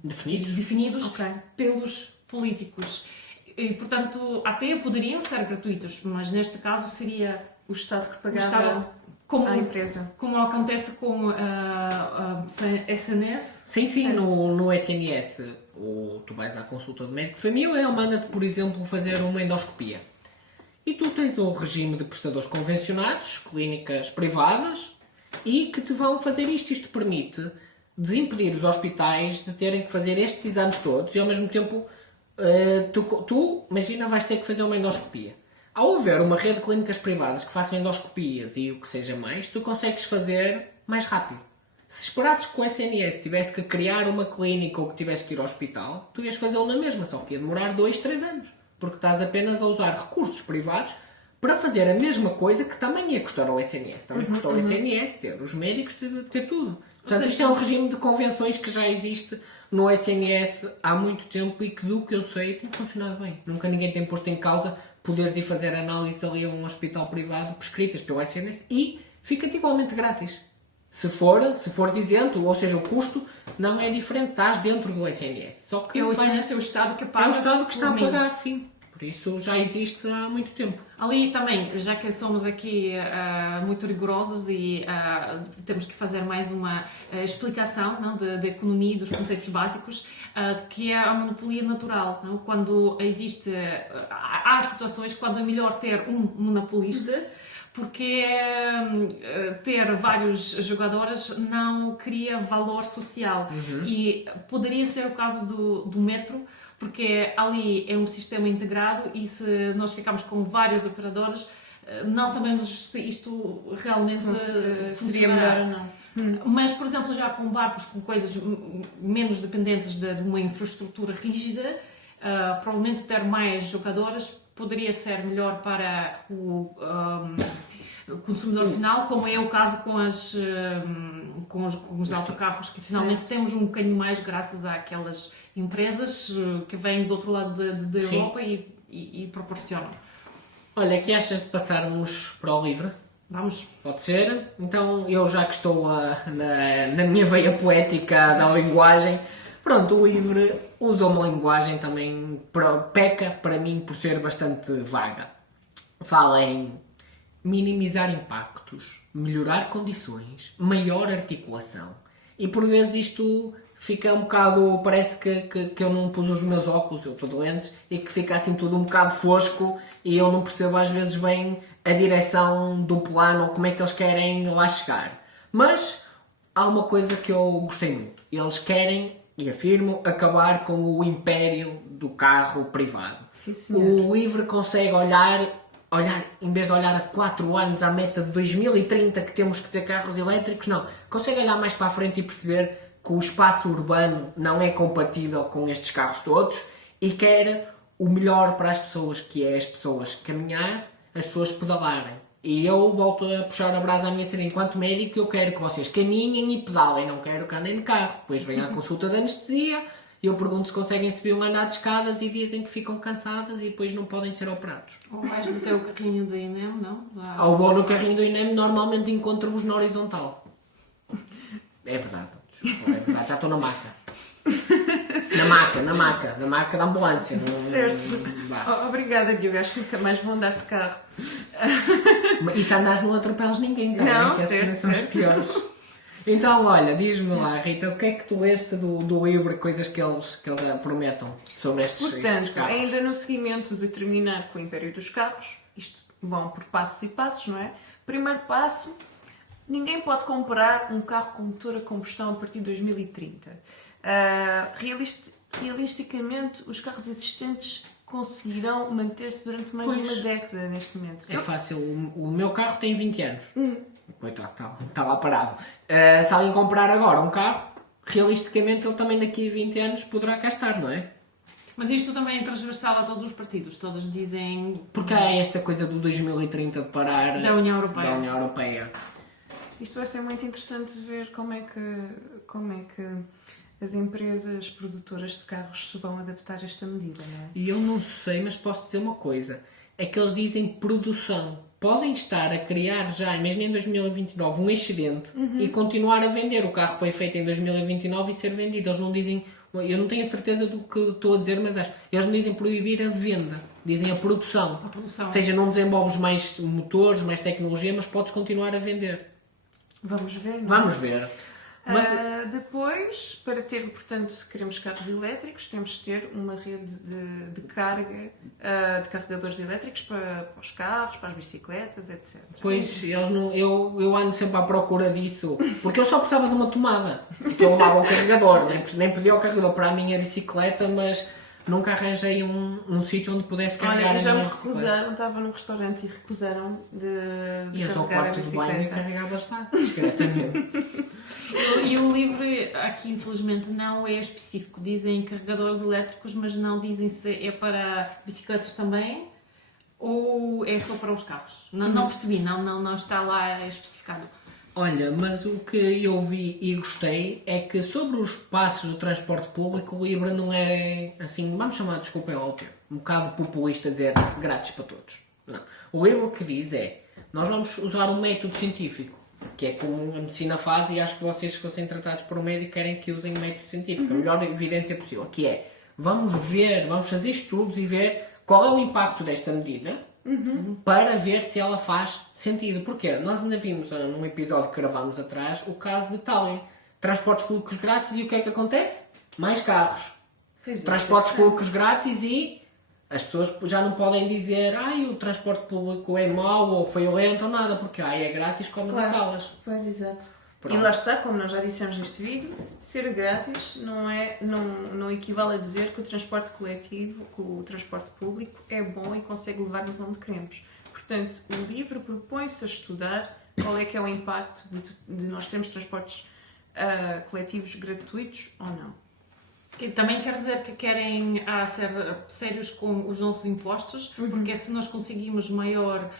definidos Ok. pelos políticos. E, portanto, até poderiam ser gratuitos, mas neste caso seria O Estado que o pagava Estado, como, à empresa. como acontece com a SNS. Sim, Certo. no SNS, tu vais à consulta do médico de família, ele manda-te, por exemplo, fazer uma endoscopia. E tu tens o regime de prestadores convencionados, clínicas privadas, e que te vão fazer isto. Isto permite desimpedir os hospitais de terem que fazer estes exames todos e, ao mesmo tempo, tu imagina, vais ter que fazer uma endoscopia. Ao haver uma rede de clínicas privadas que façam endoscopias e o que seja mais, tu consegues fazer mais rápido. Se esperasses que o SNS tivesse que criar uma clínica ou que tivesse que ir ao hospital, tu ias fazê-lo na mesma, só que ia demorar 2, 3 anos. Porque estás apenas a usar recursos privados para fazer a mesma coisa que também ia custar ao SNS. Também custa ao SNS ter os médicos, ter tudo. Portanto, isto é um regime de convenções que já existe no SNS há muito tempo e que, do que eu sei, tem funcionado bem. Nunca ninguém tem posto em causa poderes ir fazer análise ali a um hospital privado prescritas pelo SNS e fica-te igualmente grátis. Se fores isento, ou seja, o custo não é diferente, estás dentro do SNS. Só que O SNS é o Estado que paga. é o Estado que está a por mim. pagar, sim. Por isso já existe há muito tempo. Ali também, já que somos aqui muito rigorosos e temos que fazer mais uma explicação, não, de economia e dos conceitos básicos, que é a monopolia natural. Não? Quando existe, há situações quando é melhor ter um monopolista, porque ter vários jogadores não cria valor social. E poderia ser o caso do metro, porque ali é um sistema integrado e se nós ficarmos com vários operadores, não sabemos se isto realmente Seria funcionará. melhor ou não. Mas, por exemplo, já com barcos, com coisas menos dependentes de uma infraestrutura rígida, provavelmente ter mais jogadores poderia ser melhor para o consumidor final, como é o caso com os autocarros, que finalmente temos um bocadinho mais graças àquelas empresas que vêm do outro lado da Europa e proporcionam. Olha, que achas de passarmos para o livre? Vamos. Pode ser? Então, eu já que estou na minha veia poética da linguagem, pronto, o livre usa uma linguagem também, peca para mim por ser bastante vaga. Fala em minimizar impactos, melhorar condições, maior articulação. E por vezes isto fica um bocado, parece que eu não pus os meus óculos, eu estou de lentes, e que fica assim tudo um bocado fosco e eu não percebo às vezes bem a direção do plano, como é que eles querem lá chegar. Mas há uma coisa que eu gostei muito. Eles querem, e afirmo, acabar com o império do carro privado. Sim, senhor. O livre consegue olhar, em vez de olhar a 4 anos à meta de 2030 que temos que ter carros elétricos, não. Consegue olhar mais para a frente e perceber que o espaço urbano não é compatível com estes carros todos e quer o melhor para as pessoas, que é as pessoas caminhar, as pessoas pedalarem. E eu volto a puxar a brasa à minha cena. Enquanto médico, eu quero que vocês caminhem e pedalem, não quero que andem de carro. Depois vem à consulta de anestesia e eu pergunto se conseguem subir um andar de escadas e dizem que ficam cansadas e depois não podem ser operados. Ou vais no teu carrinho de INEM, não? Ao vou no carrinho do INEM, normalmente encontro-vos na horizontal. É verdade. É verdade, já estou na maca. Na maca da ambulância. Certo. Obrigada, Diogo. Acho que nunca mais vou andar de carro. E se andares não atropelas ninguém, tá? Não, Que certo, esses são os certo. piores. Então, olha, diz-me lá, Rita, o que é que tu leste do livro, coisas que eles prometam sobre estes Portanto, carros? ainda no seguimento de terminar com o Império dos Carros, isto vão por passos e passos, não é? Primeiro passo, ninguém pode comprar um carro com motor a combustão a partir de 2030. Realisticamente, os carros existentes conseguirão manter-se durante mais de uma década neste momento. É fácil, o meu carro tem 20 anos. Coitado, está lá parado. Se alguém comprar agora um carro, realisticamente ele também daqui a 20 anos poderá cá estar, não é? Mas isto também é transversal a todos os partidos. Todos dizem... Porque há esta coisa do 2030 de parar Da União Europeia. Isto vai ser muito interessante ver como é que as empresas produtoras de carros se vão adaptar a esta medida, não é? E eu não sei, mas posso dizer uma coisa. É que eles dizem produção. Podem estar a criar já, imagina em 2029, um excedente e continuar a vender. O carro foi feito em 2029 e ser vendido. Eles não dizem... Eu não tenho a certeza do que estou a dizer, mas acho. Eles não dizem proibir a venda. Dizem a produção. A produção. Ou seja, não desenvolves mais motores, mais tecnologia, mas podes continuar a vender. Vamos ver, não é? Vamos ver. Mas... Depois, para ter, portanto, se queremos carros elétricos, temos de ter uma rede de carga, de carregadores elétricos para os carros, para as bicicletas, etc. Pois, eles não, eu ando sempre à procura disso, porque eu só precisava de uma tomada, porque eu levava o carregador, nem pedi o carregador para a minha bicicleta, mas nunca arranjei um sítio onde pudesse carregar Olha, a já me minha bicicleta. recusaram, estava num restaurante e recusaram de E eu só carregar a quarto de banho e bicicleta. carregava-as lá, discretamente. E o livro aqui, infelizmente, não é específico. Dizem carregadores elétricos, mas não dizem se é para bicicletas também ou é só para os carros. Não percebi, não está lá especificado. Olha, mas o que eu vi e gostei é que sobre os passos do transporte público o livro não é assim, vamos chamar, desculpem lá o termo, um bocado populista dizer grátis para todos. Não. O livro o que diz é, nós vamos usar um método científico, que é como a medicina faz e acho que vocês, se fossem tratados por um médico, querem que usem o método científico, a melhor evidência possível, que é, vamos fazer estudos e ver qual é o impacto desta medida, para ver se ela faz sentido. Porque nós ainda vimos num episódio que gravámos atrás o caso de Tallinn. Transportes públicos grátis e o que é que acontece? Mais carros. Pois é, Transportes isto é- públicos grátis e as pessoas já não podem dizer o transporte público é mau ou foi lento ou nada, porque é grátis como Claro. as calas. Pois, exato. Pronto. E lá está, como nós já dissemos neste vídeo, ser grátis não equivale a dizer que o transporte coletivo, que o transporte público é bom e consegue levar-nos onde queremos. Portanto, o livro propõe-se a estudar qual é que é o impacto de nós termos transportes coletivos gratuitos ou não. Que também quer dizer que querem ser sérios com os nossos impostos, porque se nós conseguimos maior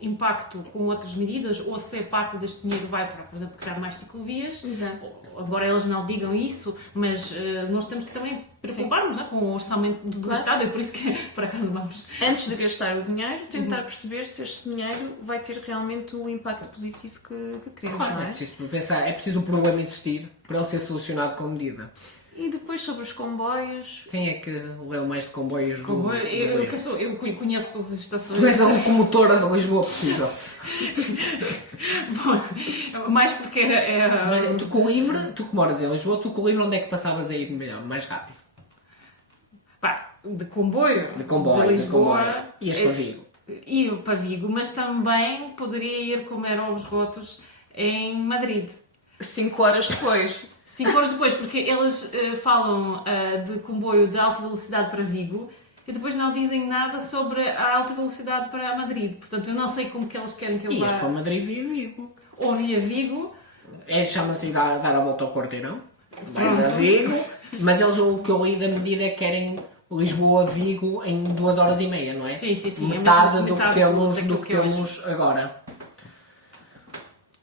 impacto com outras medidas, ou se parte deste dinheiro vai para, por exemplo, criar mais ciclovias, Exato. embora eles não digam isso, mas nós temos que também preocupar-nos, não é, com o orçamento do Claro. Estado, é por isso que, por acaso, vamos... Antes de gastar o dinheiro, tentar perceber se este dinheiro vai ter realmente o impacto positivo que queremos, Claro, não é é? preciso pensar, é preciso o problema existir para ele ser solucionado com medida. E depois sobre os comboios, Quem é que leu mais de comboios do Eu livro? eu conheço todas as estações. Tu és a locomotora de Lisboa possível. Bom, mais porque é... Mas tu com o livro, tu que moras em Lisboa, tu com o livro onde é que passavas a ir melhor, mais rápido? Pá, de comboio. De comboio, de Lisboa. de comboio. Ias para Vigo. Ir para Vigo, mas também poderia ir comer ovos rotos em Madrid. 5 horas depois. 5 horas depois, porque eles falam de comboio de alta velocidade para Vigo e depois não dizem nada sobre a alta velocidade para Madrid. Portanto, eu não sei como que eles querem que eu Ias vá. para Madrid via Vigo. Ou via Vigo. Chama-se dar a volta ao quarteirão. Vais Pronto. a Vigo. Mas eles, o que eu li da medida é que querem Lisboa-Vigo em 2 horas e meia, não é? Sim, sim, sim. É Metade mesmo do que metade temos, daquilo do que que eu acho. temos agora.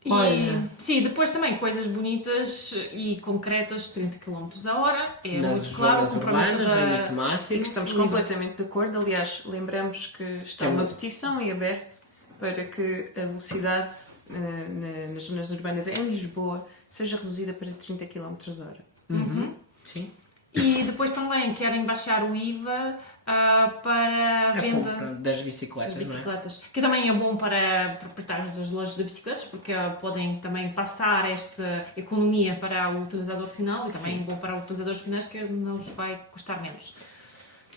E, Olha. sim, depois também coisas bonitas e concretas, 30 km a hora. É Nas muito claro o zonas compromisso urbanas, limite E que máximo. estamos completamente de acordo. Aliás, lembramos que está uma Temos. petição em aberto para que a velocidade nas zonas urbanas em Lisboa seja reduzida para 30 km hora. Sim. E depois também querem baixar o IVA para a A venda compra das bicicletas, das não é? bicicletas. Que também é bom para proprietários das lojas de bicicletas, porque podem também passar esta economia para o utilizador final e também é bom para os utilizadores finais, que nos vai custar menos.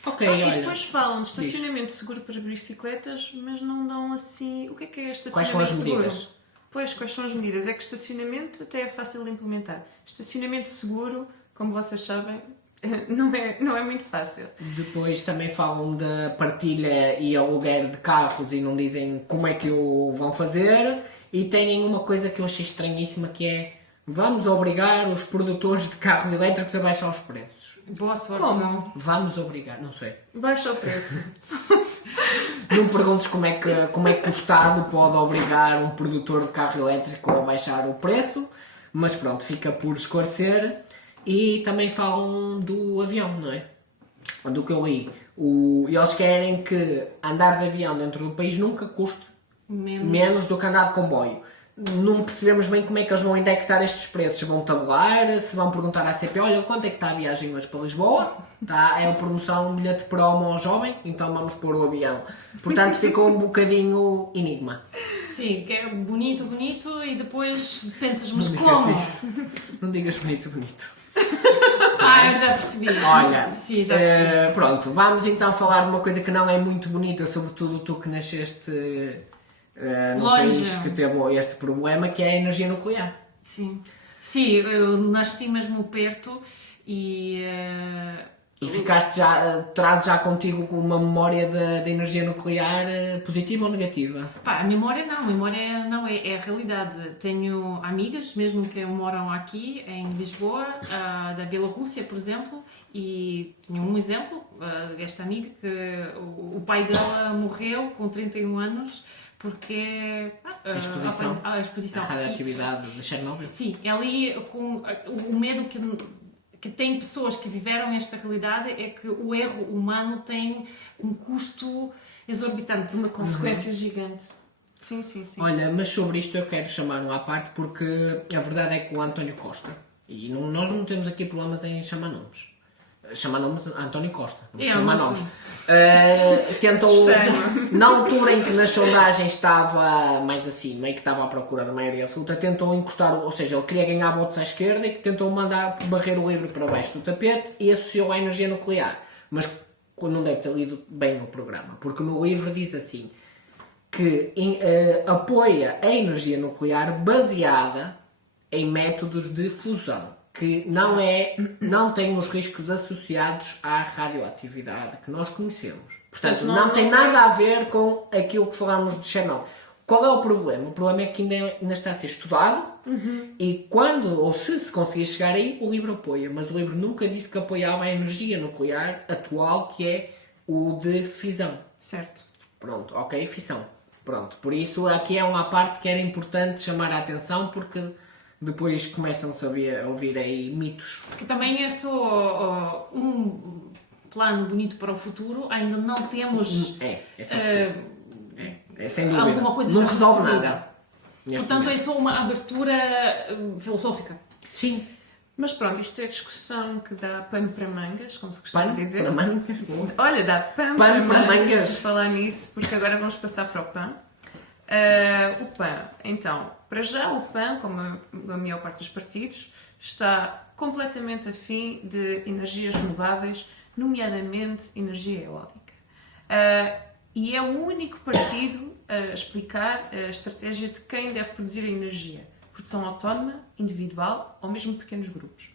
Ok, E olha. depois falam de estacionamento seguro para bicicletas, mas não dão assim... O que é estacionamento Quais são as seguro? medidas? Pois, quais são as medidas? É que estacionamento até é fácil de implementar. Estacionamento seguro, como vocês sabem, não é muito fácil. Depois também falam da partilha e aluguer de carros e não dizem como é que o vão fazer. E têm uma coisa que eu achei estranhíssima, que é: vamos obrigar os produtores de carros elétricos a baixar os preços. Boa sorte. Como? Não. Vamos obrigar, não sei. Baixa o preço. Não perguntes como é que o Estado pode obrigar um produtor de carro elétrico a baixar o preço, mas pronto, fica por esclarecer. E também falam do avião, não é? Do que eu li. E eles querem que andar de avião dentro do país nunca custe menos do que andar de comboio. Não percebemos bem como é que eles vão indexar estes preços. Se vão tabular, se vão perguntar à CP, olha, quanto é que está a viagem hoje para Lisboa? Tá, é a promoção, um bilhete promo ao jovem, então vamos pôr o avião. Portanto, ficou um bocadinho enigma. Sim, que é bonito, bonito, e depois pensas, mas Não como? digas isso. Não digas bonito, bonito. Eu já percebi. Olha, Sim, já percebi. pronto, vamos então falar de uma coisa que não é muito bonita, sobretudo tu que nasceste no Longe. país que teve este problema, que é a energia nuclear. Sim. Sim, eu nasci mesmo perto e... E ficaste trazes já contigo com uma memória da energia nuclear positiva ou negativa? a memória não, é a realidade. Tenho amigas, mesmo que moram aqui em Lisboa, da Bielorrússia, por exemplo, e tinha um exemplo, esta amiga, que o pai dela morreu com 31 anos porque A exposição, a exposição. a radioatividade de Chernobyl. Sim, ali com o medo que tem pessoas que viveram esta realidade é que o erro humano tem um custo exorbitante. Uma consequência gigante. Sim, sim, sim. Olha, mas sobre isto eu quero chamar-me à parte porque a verdade é que o António Costa, e nós não temos aqui problemas em chamar nomes. Chamar nomes António Costa, não chamar nomes. Tentou, na altura em que nas sondagens estava mais acima e que estava à procura da maioria absoluta, tentou encostar, ou seja, ele queria ganhar votos à esquerda e que tentou mandar barrer o livro para baixo do tapete e associou à energia nuclear. Mas não deve ter lido bem o programa, porque no livro diz assim, que apoia a energia nuclear baseada em métodos de fusão, que não tem os riscos associados à radioatividade que nós conhecemos. Portanto, não tem nada a ver com aquilo que falámos de Chernobyl. Qual é o problema? O problema é que ainda está a ser estudado e quando, ou se conseguir chegar aí, o livro apoia. Mas o livro nunca disse que apoiava a energia nuclear atual, que é o de fissão. Certo. Pronto, ok, fissão. Pronto, por isso aqui é uma parte que era importante chamar a atenção, porque depois começam-se a ouvir aí mitos. Que também é só um plano bonito para o futuro, ainda não temos É sem dúvida. alguma coisa não já resolve concluída. nada. Portanto, é só uma abertura filosófica. Sim. Mas pronto, isto é discussão que dá pano para mangas, como se costuma Pano dizer. para mangas. Olha, dá pano para mangas falar nisso, porque agora vamos passar para o PAN. O PAN, então, para já o PAN, como a maior parte dos partidos, está completamente afim de energias renováveis, nomeadamente energia eólica. E é o único partido a explicar a estratégia de quem deve produzir a energia. Produção autónoma, individual ou mesmo pequenos grupos.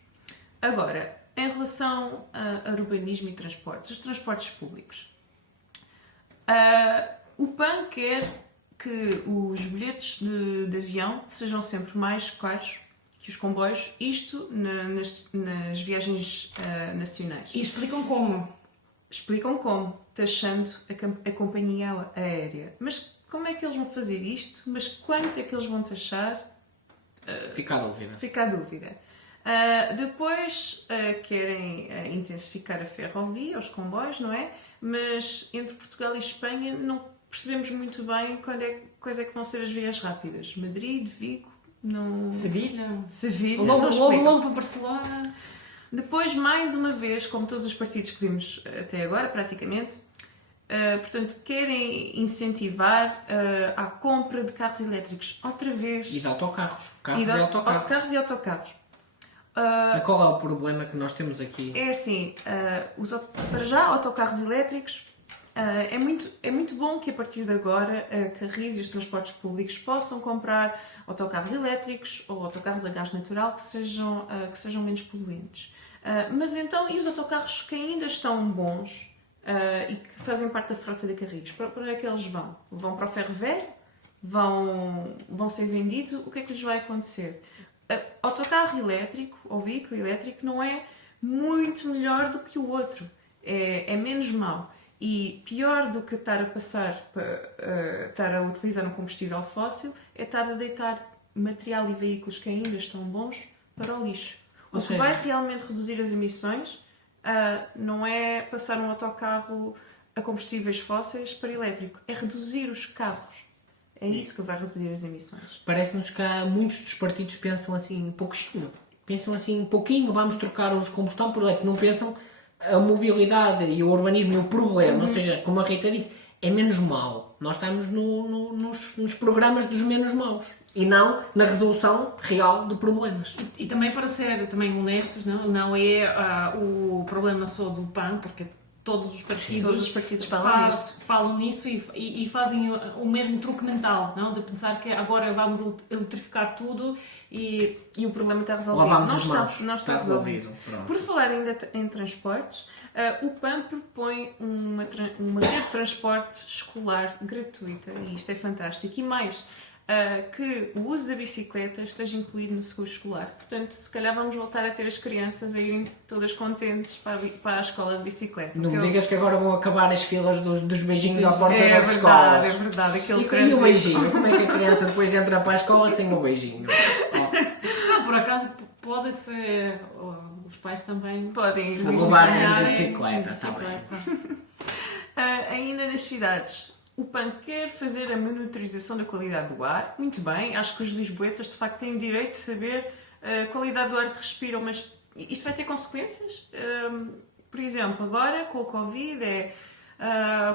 Agora, em relação a urbanismo e transportes, os transportes públicos. O PAN quer que os bilhetes de avião sejam sempre mais caros que os comboios, isto nas viagens nacionais. E explicam como. Explicam como, taxando a companhia aérea. Mas como é que eles vão fazer isto? Mas quanto é que eles vão taxar? Fica a dúvida. Fica a dúvida. Depois querem intensificar a ferrovia, os comboios, não é? Mas entre Portugal e Espanha não percebemos muito bem quais é que vão ser as vias rápidas. Madrid, Vigo, não... Sevilha. Logo para Barcelona. Depois, mais uma vez, como todos os partidos que vimos até agora, praticamente, portanto, querem incentivar a compra de carros elétricos outra vez. E de autocarros. Autocarros e autocarros. Qual é o problema que nós temos aqui? É assim, para já, autocarros elétricos, é muito bom que a partir de agora a Carris e os transportes públicos possam comprar autocarros elétricos ou autocarros a gás natural que sejam menos poluentes. Mas então, e os autocarros que ainda estão bons e que fazem parte da frota da Carris? Para onde é que eles vão? Vão para o ferro velho? Vão ser vendidos? O que é que lhes vai acontecer? Autocarro elétrico ou veículo elétrico não é muito melhor do que o outro. É menos mau. E pior do que estar a utilizar um combustível fóssil é estar a deitar material e veículos que ainda estão bons para o lixo. O que vai realmente reduzir as emissões não é passar um autocarro a combustíveis fósseis para elétrico, é reduzir os carros. É isso que vai reduzir as emissões. Parece-nos que há muitos dos partidos pensam assim pouquinho. Pensam assim pouquinho, vamos trocar os combustão por elétrico. Não pensam a mobilidade e o urbanismo e o problema. Ou seja, como a Rita disse, é menos mau. Nós estamos nos programas dos menos maus. E não na resolução real de problemas. E também para ser também honestos, não é o problema só do PAN, porque todos os partidos falam nisso e fazem o mesmo truque mental, não? De pensar que agora vamos eletrificar tudo e o problema está resolvido. Lavamos as mãos. Não está resolvido. Por falar ainda em transportes, o PAN propõe uma rede de transporte escolar gratuita, e isto é fantástico. E mais, que o uso da bicicleta esteja incluído no seguro escolar. Portanto, se calhar vamos voltar a ter as crianças a irem todas contentes para a escola de bicicleta. Não me digas que agora vão acabar as filas dos beijinhos à porta das escolas. É verdade. E o beijinho? Como é que a criança depois entra para a escola sem o beijinho? Não, por acaso pode ser... Os pais também podem levar a bicicleta. Ainda nas cidades, o PAN quer fazer a monitorização da qualidade do ar. Muito bem, acho que os lisboetas de facto têm o direito de saber a qualidade do ar que respiram, mas isto vai ter consequências? Por exemplo, agora com o Covid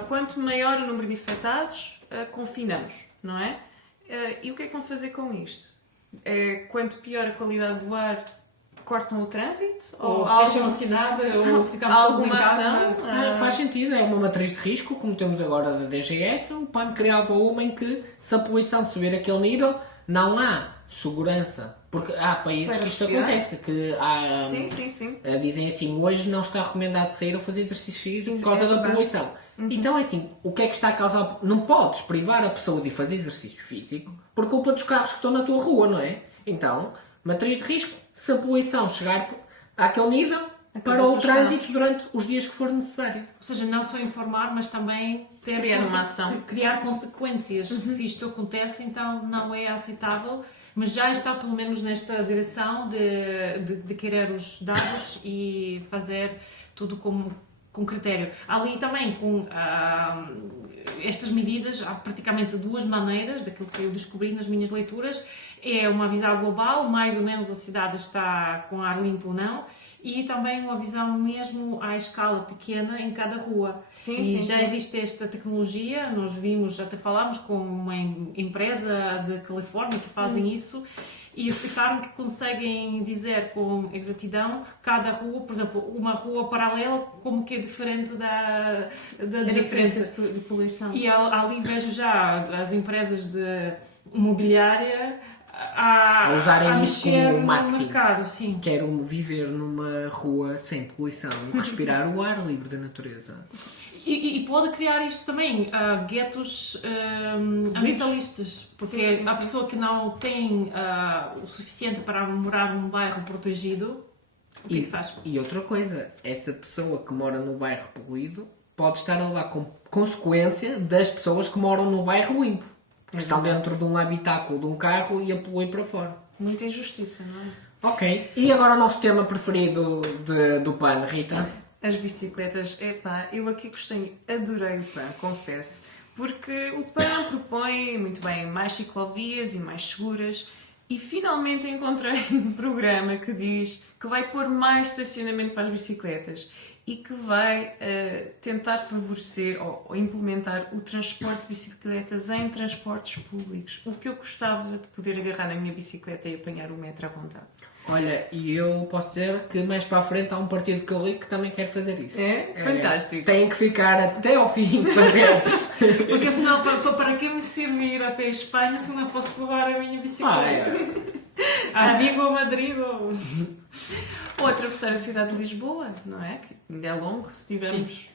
quanto maior o número de infectados, confinamos, não é? E o que é que vão fazer com isto? Quanto pior a qualidade do ar, cortam o trânsito? Ou fecham a cidade, ou ficamos todos em casa? Faz sentido, é uma matriz de risco, como temos agora da DGS. O PAN criava uma em que, se a poluição subir aquele nível, não há segurança. Porque há países que isto acontece, que há, sim. Dizem assim, hoje não está recomendado sair ou fazer exercício físico por causa da poluição. Então é assim, o que é que está a causar? Não podes privar a pessoa de fazer exercício físico por culpa dos carros que estão na tua rua, não é? Então, matriz de risco, se a poluição chegar àquele nível, para o trânsito durante os dias que for necessário. Ou seja, não só informar, mas também criar uma ação. Criar consequências. Se isto acontece, então não é aceitável, mas já está pelo menos nesta direção de querer os dados e fazer tudo com critério. Ali também, com estas medidas, há praticamente duas maneiras, daquilo que eu descobri nas minhas leituras. É uma visão global, mais ou menos a cidade está com ar limpo ou não, e também uma visão mesmo à escala pequena em cada rua. Já existe esta tecnologia, nós até falámos com uma empresa de Califórnia que fazem isso, e explicaram que conseguem dizer com exatidão cada rua, por exemplo, uma rua paralela, como que é diferente da diferença de poluição. E ali vejo já as empresas de imobiliária a usarem isso como marketing. Mercado, sim. Quero viver numa rua sem poluição, respirar o ar livre da natureza. E pode criar isto também, guetos ambientalistas, porque a pessoa que não tem o suficiente para morar num bairro protegido, o que é que faz? E outra coisa, essa pessoa que mora no bairro poluído pode estar a levar com consequência das pessoas que moram no bairro limpo, que estão dentro de um habitáculo de um carro e a poluir para fora. Muita injustiça, não é? Ok, e agora o nosso tema preferido do PAN, Rita? As bicicletas. Eu aqui adorei o PAN, confesso. Porque o PAN propõe, muito bem, mais ciclovias e mais seguras. E finalmente encontrei um programa que diz que vai pôr mais estacionamento para as bicicletas e que vai tentar favorecer ou implementar o transporte de bicicletas em transportes públicos. O que eu gostava de poder agarrar na minha bicicleta e apanhar o metro à vontade. Olha, e eu posso dizer que mais para a frente há um partido que eu ligo que também quer fazer isso. Fantástico. Tem que ficar até ao fim para ver. Porque afinal, para que me servir até a Espanha se não posso levar a minha bicicleta? A Vigo ou Madrid ou atravessar a cidade de Lisboa, não é? Que ainda é longo, se tivermos...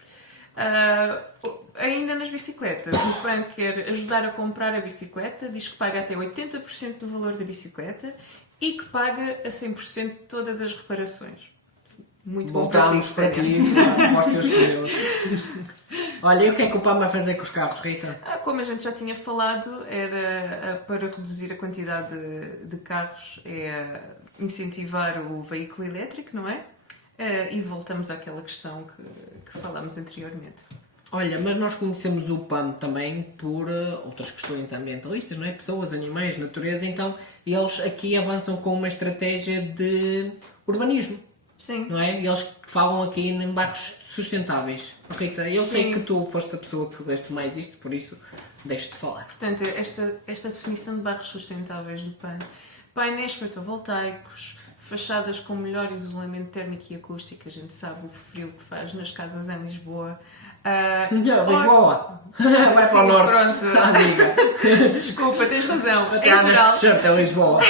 ainda nas bicicletas, o PAN quer ajudar a comprar a bicicleta, diz que paga até 80% do valor da bicicleta e que paga a 100% todas as reparações. Muito bom para ti, para os teus pneus. Olha, e o que é que o PAN vai fazer com os carros, Rita? Como a gente já tinha falado, era para reduzir a quantidade de carros, é incentivar o veículo elétrico, não é? E voltamos àquela questão que falámos anteriormente. Olha, mas nós conhecemos o PAN também por outras questões ambientalistas, não é? Pessoas, animais, natureza, então eles aqui avançam com uma estratégia de urbanismo, Sim. não é? Eles falam aqui em bairros sustentáveis. Rita, eu sei que tu foste a pessoa que leste mais isto, por isso deixo-te falar. Portanto, esta definição de bairros sustentáveis do PAN, painéis fotovoltaicos, fachadas com melhor isolamento térmico e acústico, a gente sabe o frio que faz nas casas em Lisboa. Lisboa! Vai para o norte, pronto. amiga. Desculpa, tens razão. Até Em geral, neste shirt é Lisboa.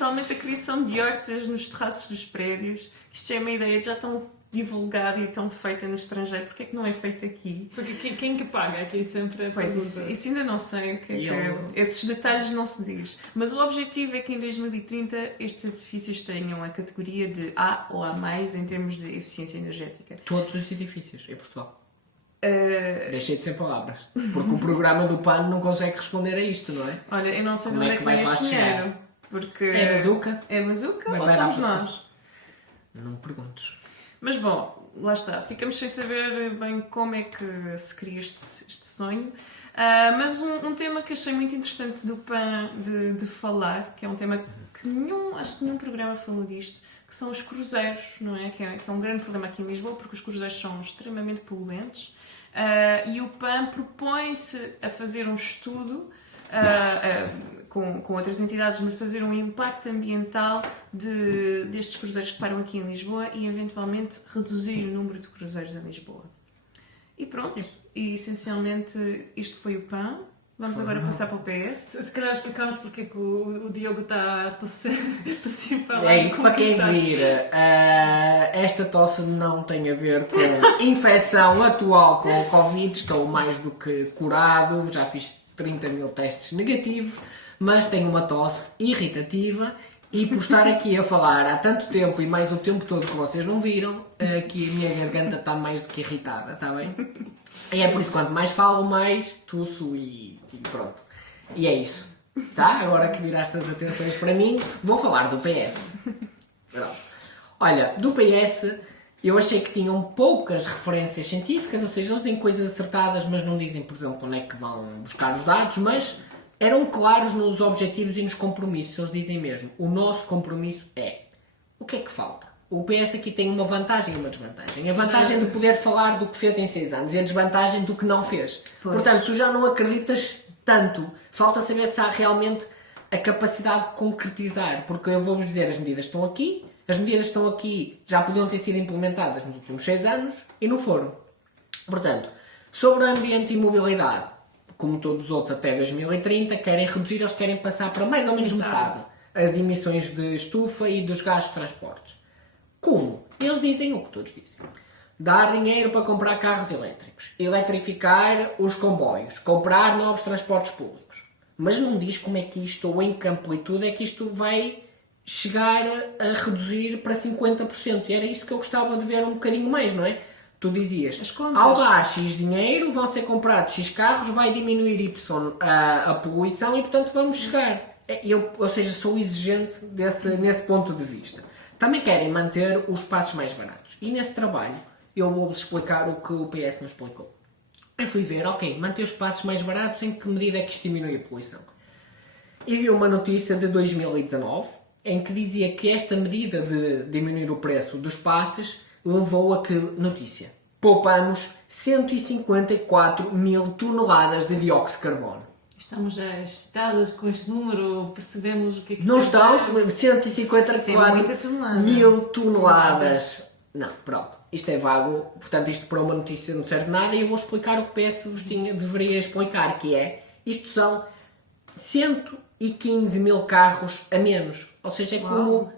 eventualmente a criação de hortas nos terraços dos prédios. Isto é uma ideia já tão divulgada e tão feita no estrangeiro. Porquê é que não é feita aqui? Só que quem que paga? Aqui sempre a Pois, pergunta. isso ainda não sei o que é. Esses detalhes não se diz. Mas o objetivo é que em 2030 estes edifícios tenham a categoria de A ou A+, em termos de eficiência energética. Todos os edifícios em Portugal. Deixei de ser palavras. Porque o programa do PAN não consegue responder a isto, não é? Olha, eu não sei de Como onde é é que que vem vais lá este chegar? dinheiro. Porque... É bazuca? É bazuca Vai ou dar somos à nós? Não me perguntes. Mas bom, lá está. Ficamos sem saber bem como é que se cria este sonho. Mas um tema que achei muito interessante do PAN de falar, que é um tema que acho que nenhum programa falou disto, que são os cruzeiros, não é? Que é um grande problema aqui em Lisboa, porque os cruzeiros são extremamente poluentes. E o PAN propõe-se a fazer um estudo com outras entidades, mas fazer um impacto ambiental destes cruzeiros que param aqui em Lisboa e eventualmente reduzir o número de cruzeiros em Lisboa. E pronto, e essencialmente isto foi o PAN. Vamos agora passar para o PS. Se calhar explicamos porque é que o Diogo está a tossir para lá. É isso para quem vira. Esta tosse não tem a ver com infecção atual com o Covid. Estou mais do que curado. Já fiz 30 mil testes negativos. Mas tenho uma tosse irritativa. E por estar aqui a falar há tanto tempo e mais o tempo todo que vocês não viram, que a minha garganta está mais do que irritada, está bem? E é por isso que quanto mais falo, mais tuço e pronto. E é isso. Tá? Agora que viraste as atenções para mim, vou falar do PS. Pronto. Olha, do PS eu achei que tinham poucas referências científicas, ou seja, eles têm coisas acertadas, mas não dizem, por exemplo, onde é que vão buscar os dados, mas eram claros nos objetivos e nos compromissos. Eles dizem mesmo, o nosso compromisso é. O que é que falta? O PS aqui tem uma vantagem e uma desvantagem. A vantagem de poder falar do que fez em 6 anos e a desvantagem do que não fez. Pois. Portanto, tu já não acreditas tanto. Falta saber se há realmente a capacidade de concretizar. Porque eu vou-vos dizer, as medidas estão aqui. As medidas estão aqui, já podiam ter sido implementadas nos últimos 6 anos e não foram. Portanto, sobre o ambiente e mobilidade, como todos os outros até 2030, querem reduzir, eles querem passar para mais ou menos metade as emissões de estufa e dos gases de transportes. Como? Eles dizem o que todos dizem. Dar dinheiro para comprar carros elétricos, eletrificar os comboios, comprar novos transportes públicos. Mas não diz como é que isto, ou em que amplitude é que isto vai chegar a reduzir para 50%. E era isto que eu gostava de ver um bocadinho mais, não é? Tu dizias, ao dar X dinheiro, vão ser comprados X carros, vai diminuir Y a poluição e, portanto, vamos chegar. Ou seja, sou exigente nesse ponto de vista. Também querem manter os passos mais baratos. E nesse trabalho, eu vou-vos explicar o que o PS nos explicou. Eu fui ver, ok, manter os passos mais baratos, em que medida é que isto diminui a poluição? E vi uma notícia de 2019, em que dizia que esta medida de diminuir o preço dos passes levou a que, notícia, poupamos 154 mil toneladas de dióxido de carbono. Estamos já excitadas com este número, percebemos o que é que... Não estão? Sim, 154 muita tonelada. mil toneladas. Não, pronto. Isto é vago. Portanto, isto para uma notícia não serve de nada e eu vou explicar o que o PS vos deveria explicar, que é, isto são 115 mil carros a menos. Ou seja, é como,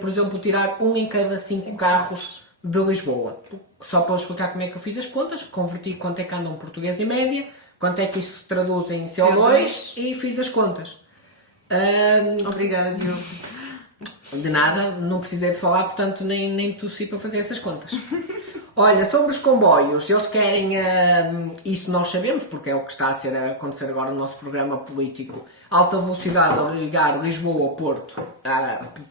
por exemplo, tirar 1 em cada 5 carros de Lisboa. Só para explicar como é que eu fiz as contas, converti quanto é que anda um português em média, quanto é que isso traduz em CO2 e fiz as contas. Obrigada, Diogo. De nada, não precisei de falar, portanto nem tossi para fazer essas contas. Olha, sobre os comboios, eles querem, isso nós sabemos, porque é o que está a acontecer agora no nosso programa político, alta velocidade a ligar Lisboa ao Porto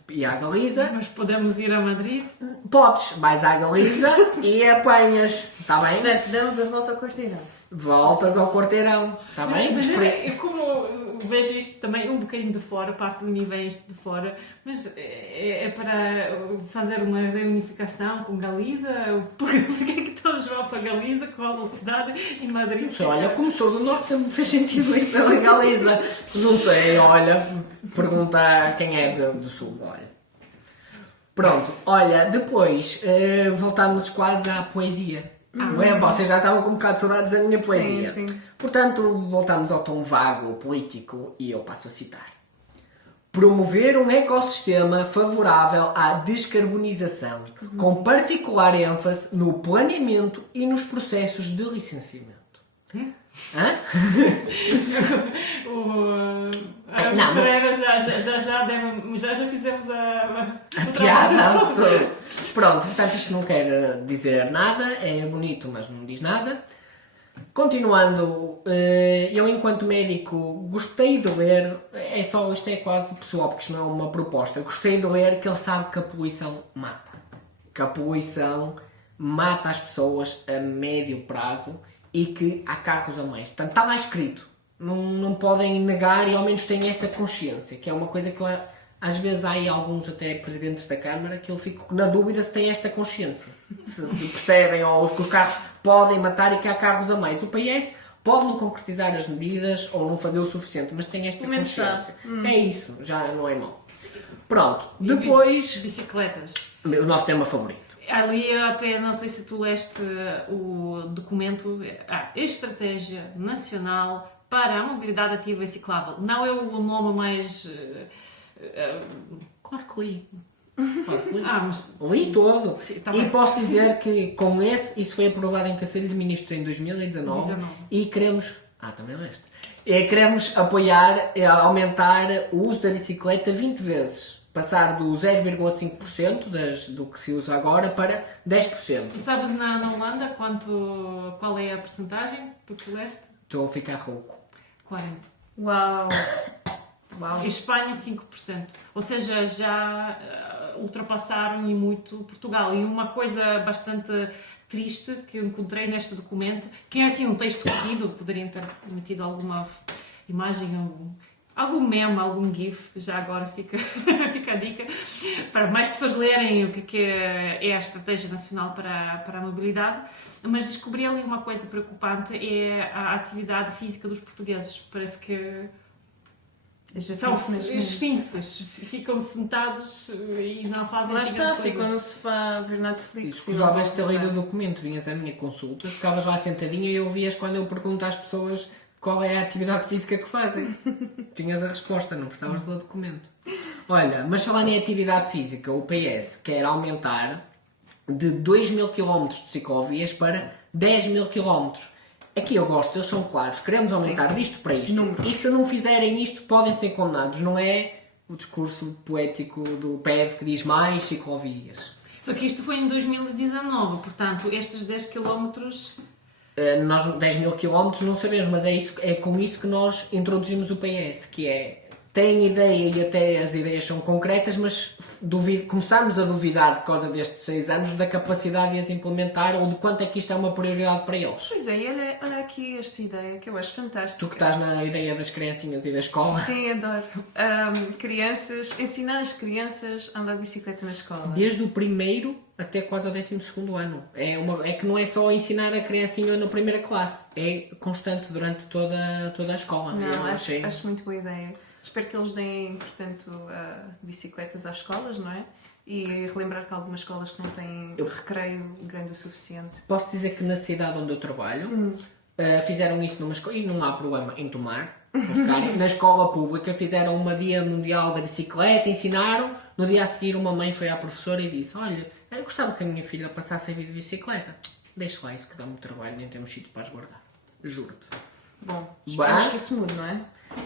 e à Galiza. Mas podemos ir a Madrid? Podes, vais à Galiza e apanhas, está bem? Damos a volta ao quarteirão. Voltas ao quarteirão, está bem? Mas eu como vejo isto também um bocadinho de fora, parte de mim vem isto de fora, mas é para fazer uma reunificação com Galiza? Porquê é que todos vão para Galiza com a velocidade e Madrid? Não sei, olha, como sou do Norte sempre me fez sentido ir pela Galiza. Não sei, olha, pergunta a quem é do Sul, olha. Pronto, olha, depois voltámos quase à poesia. Bem, vocês já estavam com um bocado de saudades da minha poesia. Sim, sim. Portanto, voltamos ao tom vago político e eu passo a citar. Promover um ecossistema favorável à descarbonização, com particular ênfase no planeamento e nos processos de licenciamento. Hã? A Pereira já fizemos a piada. Pronto, portanto isto não quer dizer nada, é bonito, mas não diz nada. Continuando, eu enquanto médico gostei de ler, isto é quase pessoal, porque isto não é uma proposta, gostei de ler que ele sabe que a poluição mata. Que a poluição mata as pessoas a médio prazo e que há carros a mais. Portanto, está lá escrito. Não podem negar e ao menos têm essa consciência, que é uma coisa que às vezes há aí alguns até presidentes da Câmara que eu fico na dúvida se têm esta consciência. Se percebem ou que os carros podem matar e que há carros a mais. O PS pode não concretizar as medidas ou não fazer o suficiente, mas tem esta consciência. É isso, já não é mau. Pronto, depois... Bicicletas. O nosso tema favorito. Ali até, não sei se tu leste o documento, a Estratégia Nacional para a Mobilidade Ativa e Ciclável. Não é o nome mais... Claro que li. Mas... Li todo. Sim, tá e bem. posso dizer que com isso foi aprovado em Conselho de Ministros em 2019 e queremos... também leste. Queremos apoiar, aumentar o uso da bicicleta 20 vezes. Passar do 0,5% do que se usa agora para 10%. E sabes na Holanda qual é a percentagem do que leste? Estou a ficar rouco. 40%. Uau! Em Espanha 5%. Ou seja, já ultrapassaram e muito Portugal. E uma coisa bastante triste que eu encontrei neste documento, que é assim um texto corrido, poderiam ter metido alguma imagem, algum meme, algum gif, já agora fica a dica, para mais pessoas lerem o que é a Estratégia Nacional para a Mobilidade, mas descobri ali uma coisa preocupante, é a atividade física dos portugueses. Parece que são esfinxes, ficam sentados e não fazem Lá assim está, grande coisa. ficam no sofá a ver Netflix. Escusavas de ter lido o documento, vinhas à minha consulta, ficavas lá sentadinha e ouvias quando eu pergunto às pessoas qual é a atividade física que fazem. Tinhas a resposta, não precisavas de ler o documento. Olha, mas falando em atividade física, o PS quer aumentar de 2.000 km de ciclovias para 10.000 km. Aqui eu gosto, eles são claros, queremos aumentar disto para isto. E se não fizerem isto, podem ser condenados. Não é o discurso poético do PEV que diz mais ciclovias. Só que isto foi em 2019, portanto, estes 10 km... Nós 10.000 km não sabemos, mas é com isso que nós introduzimos o PS, que é, tem ideia e até as ideias são concretas, mas começamos a duvidar, por causa destes 6 anos, da capacidade de as implementar ou de quanto é que isto é uma prioridade para eles. Pois é, e olha aqui esta ideia que eu acho fantástica. Tu que estás na ideia das criancinhas e da escola. Sim, adoro. Ensinar as crianças a andar de bicicleta na escola. Desde o primeiro até quase ao 12º ano. É que não é só ensinar a criancinha na primeira classe, é constante durante toda a escola. Não, acho muito boa ideia. Espero que eles deem, portanto, bicicletas às escolas, não é? E relembrar que algumas escolas que não têm recreio grande o suficiente. Posso dizer que na cidade onde eu trabalho fizeram isso numa escola, e não há problema em tomar, na escola pública fizeram uma dia mundial da bicicleta, ensinaram, no dia a seguir uma mãe foi à professora e disse: olha, eu gostava que a minha filha passasse a vir de bicicleta. Deixa lá isso que dá muito trabalho, nem temos sítio para as guardar. Juro-te. Bom, esperamos que isso mude, não é?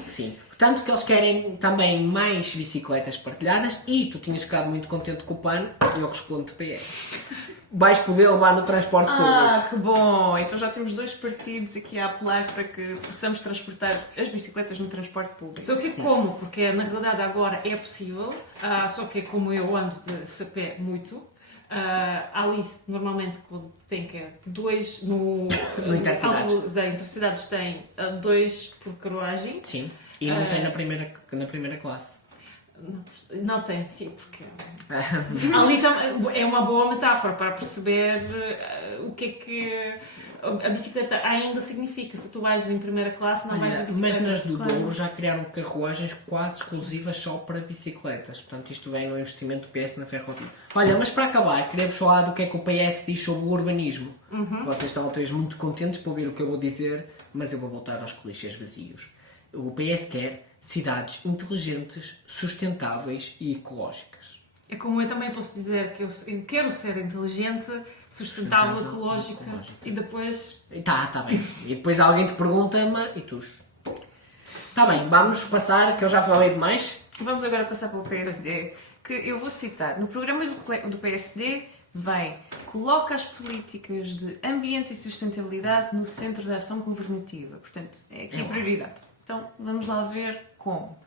Sim. Portanto, que eles querem também mais bicicletas partilhadas e tu tinhas ficado muito contente com o PAN, eu respondo PS. vais poder levar no transporte público. Ah, que bom! Então já temos 2 partidos aqui a apelar para que possamos transportar as bicicletas no transporte público. Só que como? Porque na realidade agora é possível, só que como eu ando de CP muito, ali normalmente tem que 2 no Intercidades. alto da Intercidades tem 2 por carruagem. Sim. E não tem na primeira classe. Não tem, sim, porque ali é uma boa metáfora para perceber o que é que a bicicleta ainda significa. Se tu vais em primeira classe, não vais de bicicleta. Mas nas do Claro. Douro já criaram carruagens quase exclusivas só para bicicletas. Portanto, isto vem no investimento do PS na ferrovia. Olha, mas para acabar, queria-vos falar do que é que o PS diz sobre o urbanismo. Vocês estão talvez muito contentes por ouvir o que eu vou dizer, mas eu vou voltar aos clichês vazios. O PS quer cidades inteligentes, sustentáveis e ecológicas. É como eu também posso dizer que eu quero ser inteligente, sustentável, Sustentável, ecológica ecológica. e depois... Tá bem. E depois alguém te pergunta-me e tu? Tá bem, vamos passar, que eu já falei demais. Vamos agora passar para o PSD, que eu vou citar. No programa do PSD vem: coloca as políticas de ambiente e sustentabilidade no centro da ação governativa. Portanto, é aqui a prioridade. Então, vamos lá ver como.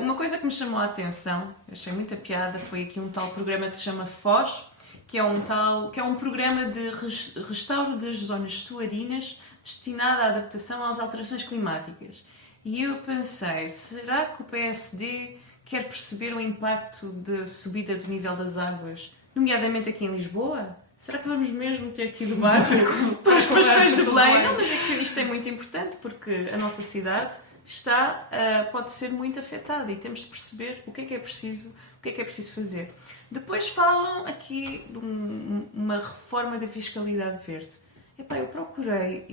Uma coisa que me chamou a atenção, eu achei muita piada, foi aqui um tal programa que se chama FOZ, que é um programa de restauro das zonas estuarinas destinado à adaptação às alterações climáticas. E eu pensei, será que o PSD quer perceber o impacto da subida do nível das águas, nomeadamente aqui em Lisboa? Será que vamos mesmo ter que ir do barco para os pastéis de Belém? Não, mas é que isto é muito importante porque a nossa cidade pode ser muito afetada e temos de perceber o que é preciso fazer. Depois falam aqui de uma reforma da fiscalidade verde. Epá, eu procurei.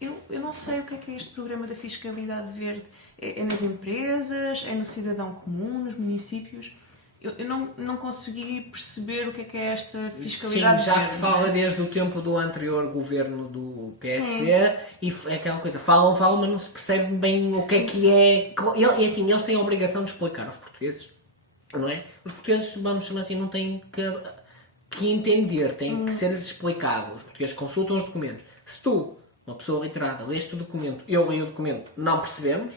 Eu não sei o que é este programa da fiscalidade verde. É nas empresas, é no cidadão comum, nos municípios. Eu não consegui perceber o que é esta fiscalidade Sim, já verde. se fala desde o tempo do anterior governo do PSD. E é aquela coisa, falam, mas não se percebe bem o que é. E assim, eles têm a obrigação de explicar aos portugueses, não é? Os portugueses, vamos chamar assim, não têm que entender, têm que ser explicado. Os portugueses consultam os documentos. Se tu, uma pessoa literada, leste o documento, eu leio o documento, não percebemos,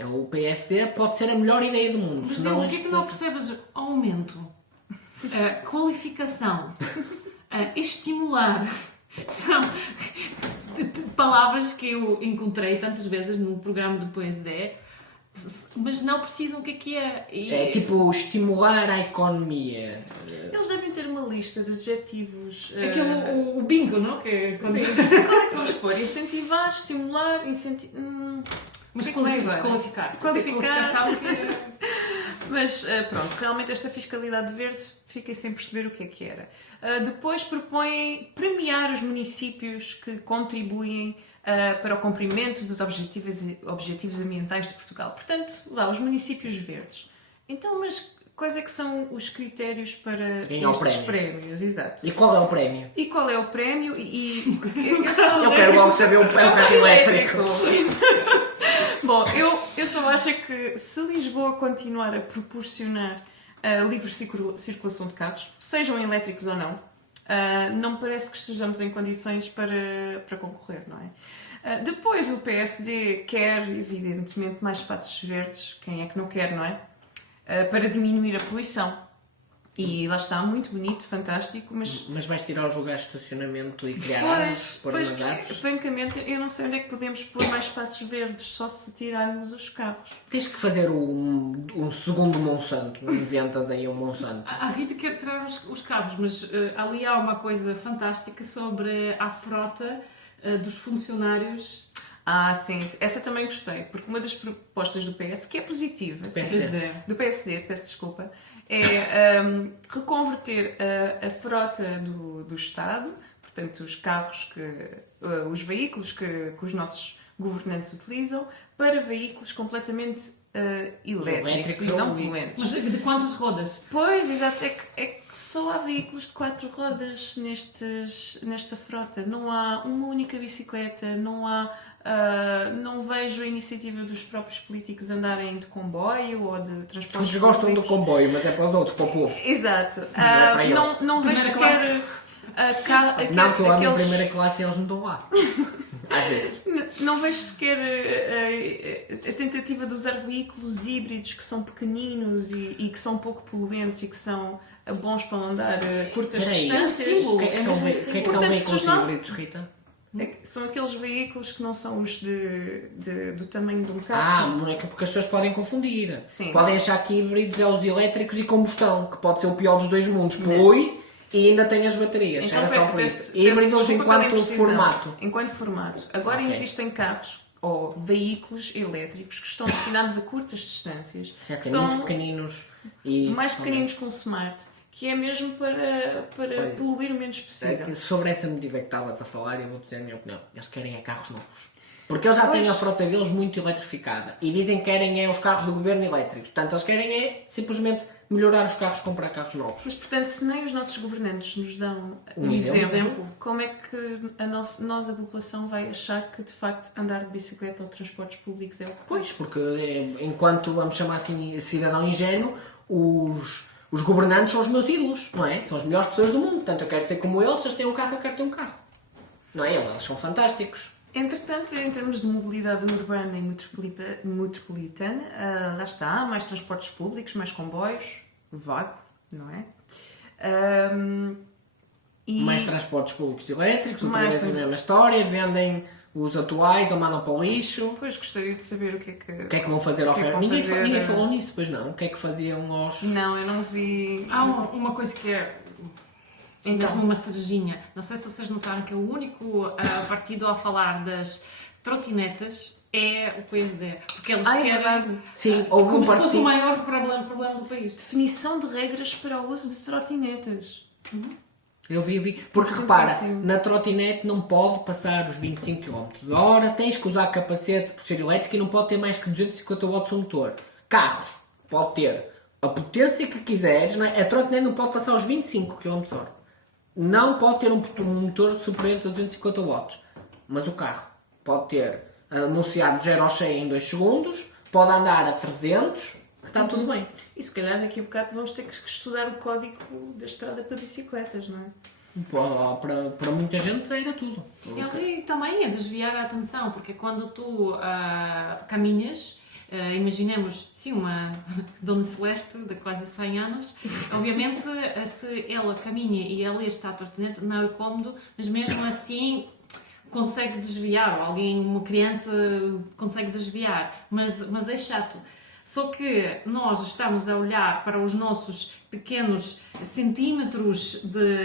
o PSD pode ser a melhor ideia do mundo. Mas Diogo, o que é que não percebes? Aumento, qualificação, estimular, são palavras que eu encontrei tantas vezes no programa do PSD, mas não precisam o que é. É tipo estimular a economia. Eles devem ter uma lista de adjetivos. O bingo, não? Sim. Qual é que vamos pôr? Incentivar, estimular, Mas qualificar. Qualificação Mas pronto, realmente esta fiscalidade verde fiquei sem perceber o que era. Depois propõem premiar os municípios que contribuem para o cumprimento dos objetivos ambientais de Portugal. Portanto, lá, os municípios verdes. Então, mas quais é que são os critérios para ganhar estes prémios? Exato. E qual é o prémio? Eu quero logo saber o carro elétrico. Bom, eu só acho que se Lisboa continuar a proporcionar a livre circulação de carros, sejam elétricos ou não, não me parece que estejamos em condições para concorrer, não é? Depois o PSD quer, evidentemente, mais espaços verdes, quem é que não quer, não é? Para diminuir a poluição. E lá está, muito bonito, fantástico, mas vais tirar os lugares de estacionamento e criar pois, francamente, eu não sei onde é que podemos pôr mais espaços verdes, só se tirarmos os carros. Tens que fazer um segundo Monsanto, inventas aí um Monsanto. A Rita quer tirar os cabos, mas ali há uma coisa fantástica sobre a frota dos funcionários. Ah, sim, essa também gostei, porque uma das propostas do PS, que é positiva, do PSD, peço desculpa, é reconverter a frota do Estado, portanto os carros, os veículos que os nossos governantes utilizam, para veículos completamente elétricos e não poluentes. Mas de quantas rodas? Pois, exato, é que só há veículos de 4 rodas nesta frota, não há uma única bicicleta, não há Não vejo a iniciativa dos próprios políticos andarem de comboio ou de transportes Eles gostam do públicos. comboio, mas é para os outros, para o povo. Exato. é para eles. Não vejo Primeira sequer... Não, que eu amo em aqueles- primeira classe e eles não estão lá. Às vezes. Não vejo sequer a tentativa de usar veículos híbridos que são pequeninos e que são pouco poluentes e que são bons para andar a curtas Espera aí, distâncias. símbolo. O que é que são, mesmo o que é que são Portanto, se veículos os nossos- híbridos, Rita? São aqueles veículos que não são os do tamanho de um Ah, carro. não é que porque as pessoas podem confundir. Sim. Podem achar que híbridos é os elétricos e combustão, que pode ser o pior dos dois mundos. Polui e ainda tem as baterias. Era só por isso. Híbridos desculpa pela enquanto imprecisão. formato. Enquanto formato. Agora Ok. existem carros ou veículos elétricos que estão destinados a curtas distâncias. Já que sei, são muito pequeninos. E mais pequeninos que um smart, que é mesmo para Olha, poluir o menos possível. Sobre essa medida que estavas a falar, eu vou dizer a minha opinião. Eles querem é carros novos. Porque eles já têm Pois. a frota deles muito eletrificada. E dizem que querem é os carros do governo elétricos. Portanto, eles querem é simplesmente melhorar os carros, comprar carros novos. Mas, portanto, se nem os nossos governantes nos dão Um um exemplo. exemplo, como é que nós, a população, vai achar que, de facto, andar de bicicleta ou transportes públicos é o que Pois, porque enquanto, vamos chamar assim, cidadão ingênuo, os governantes são os meus ídolos, não é? São as melhores pessoas do mundo. Portanto, eu quero ser como eles, se eles têm um carro, eu quero ter um carro. Não é? Eles são fantásticos. Entretanto, em termos de mobilidade urbana e metropolitana, lá está, mais transportes públicos, mais comboios, vago, não é? E Mais transportes públicos elétricos, outra Mais vez a tran- mesma história, vendem os atuais ou mandam para o lixo. depois gostaria de saber o que é que... O que é que vão fazer ao O que é que ferro? vão Ninguém, fazer, ninguém falou nisso, pois não. O que é que faziam aos... Não, eu não vi... Há uma coisa que é Então. mesmo uma cerejinha. Não sei se vocês notaram que o único partido a falar das trotinetas é o PSD. Porque eles É querem verdade. Sim, houve como um se fosse partido... o maior problema do país. Definição de regras para o uso de trotinetas. Eu vi. Porque repara, Importantíssimo. na trotinete não pode passar os 25 km/h, tens que usar capacete por ser elétrico e não pode ter mais que 250 watts o motor. Carros, pode ter a potência que quiseres, não é? A trotinete não pode passar os 25 km/h. Não pode ter um motor superior a 250 watts. Mas o carro pode ter anunciado 0 ao 100 em 2 segundos, pode andar a 300, está tudo bem. E se calhar daqui a bocado vamos ter que estudar o código da estrada para bicicletas, não é? Para muita gente era tudo. E também é desviar a atenção, porque quando tu caminhas, imaginemos, sim, uma Dona Celeste de quase 100 anos, obviamente se ela caminha e ela está a trotinete não é cómodo, mas mesmo assim consegue desviar, ou alguém, uma criança consegue desviar, mas é chato. Só que nós estamos a olhar para os nossos pequenos centímetros de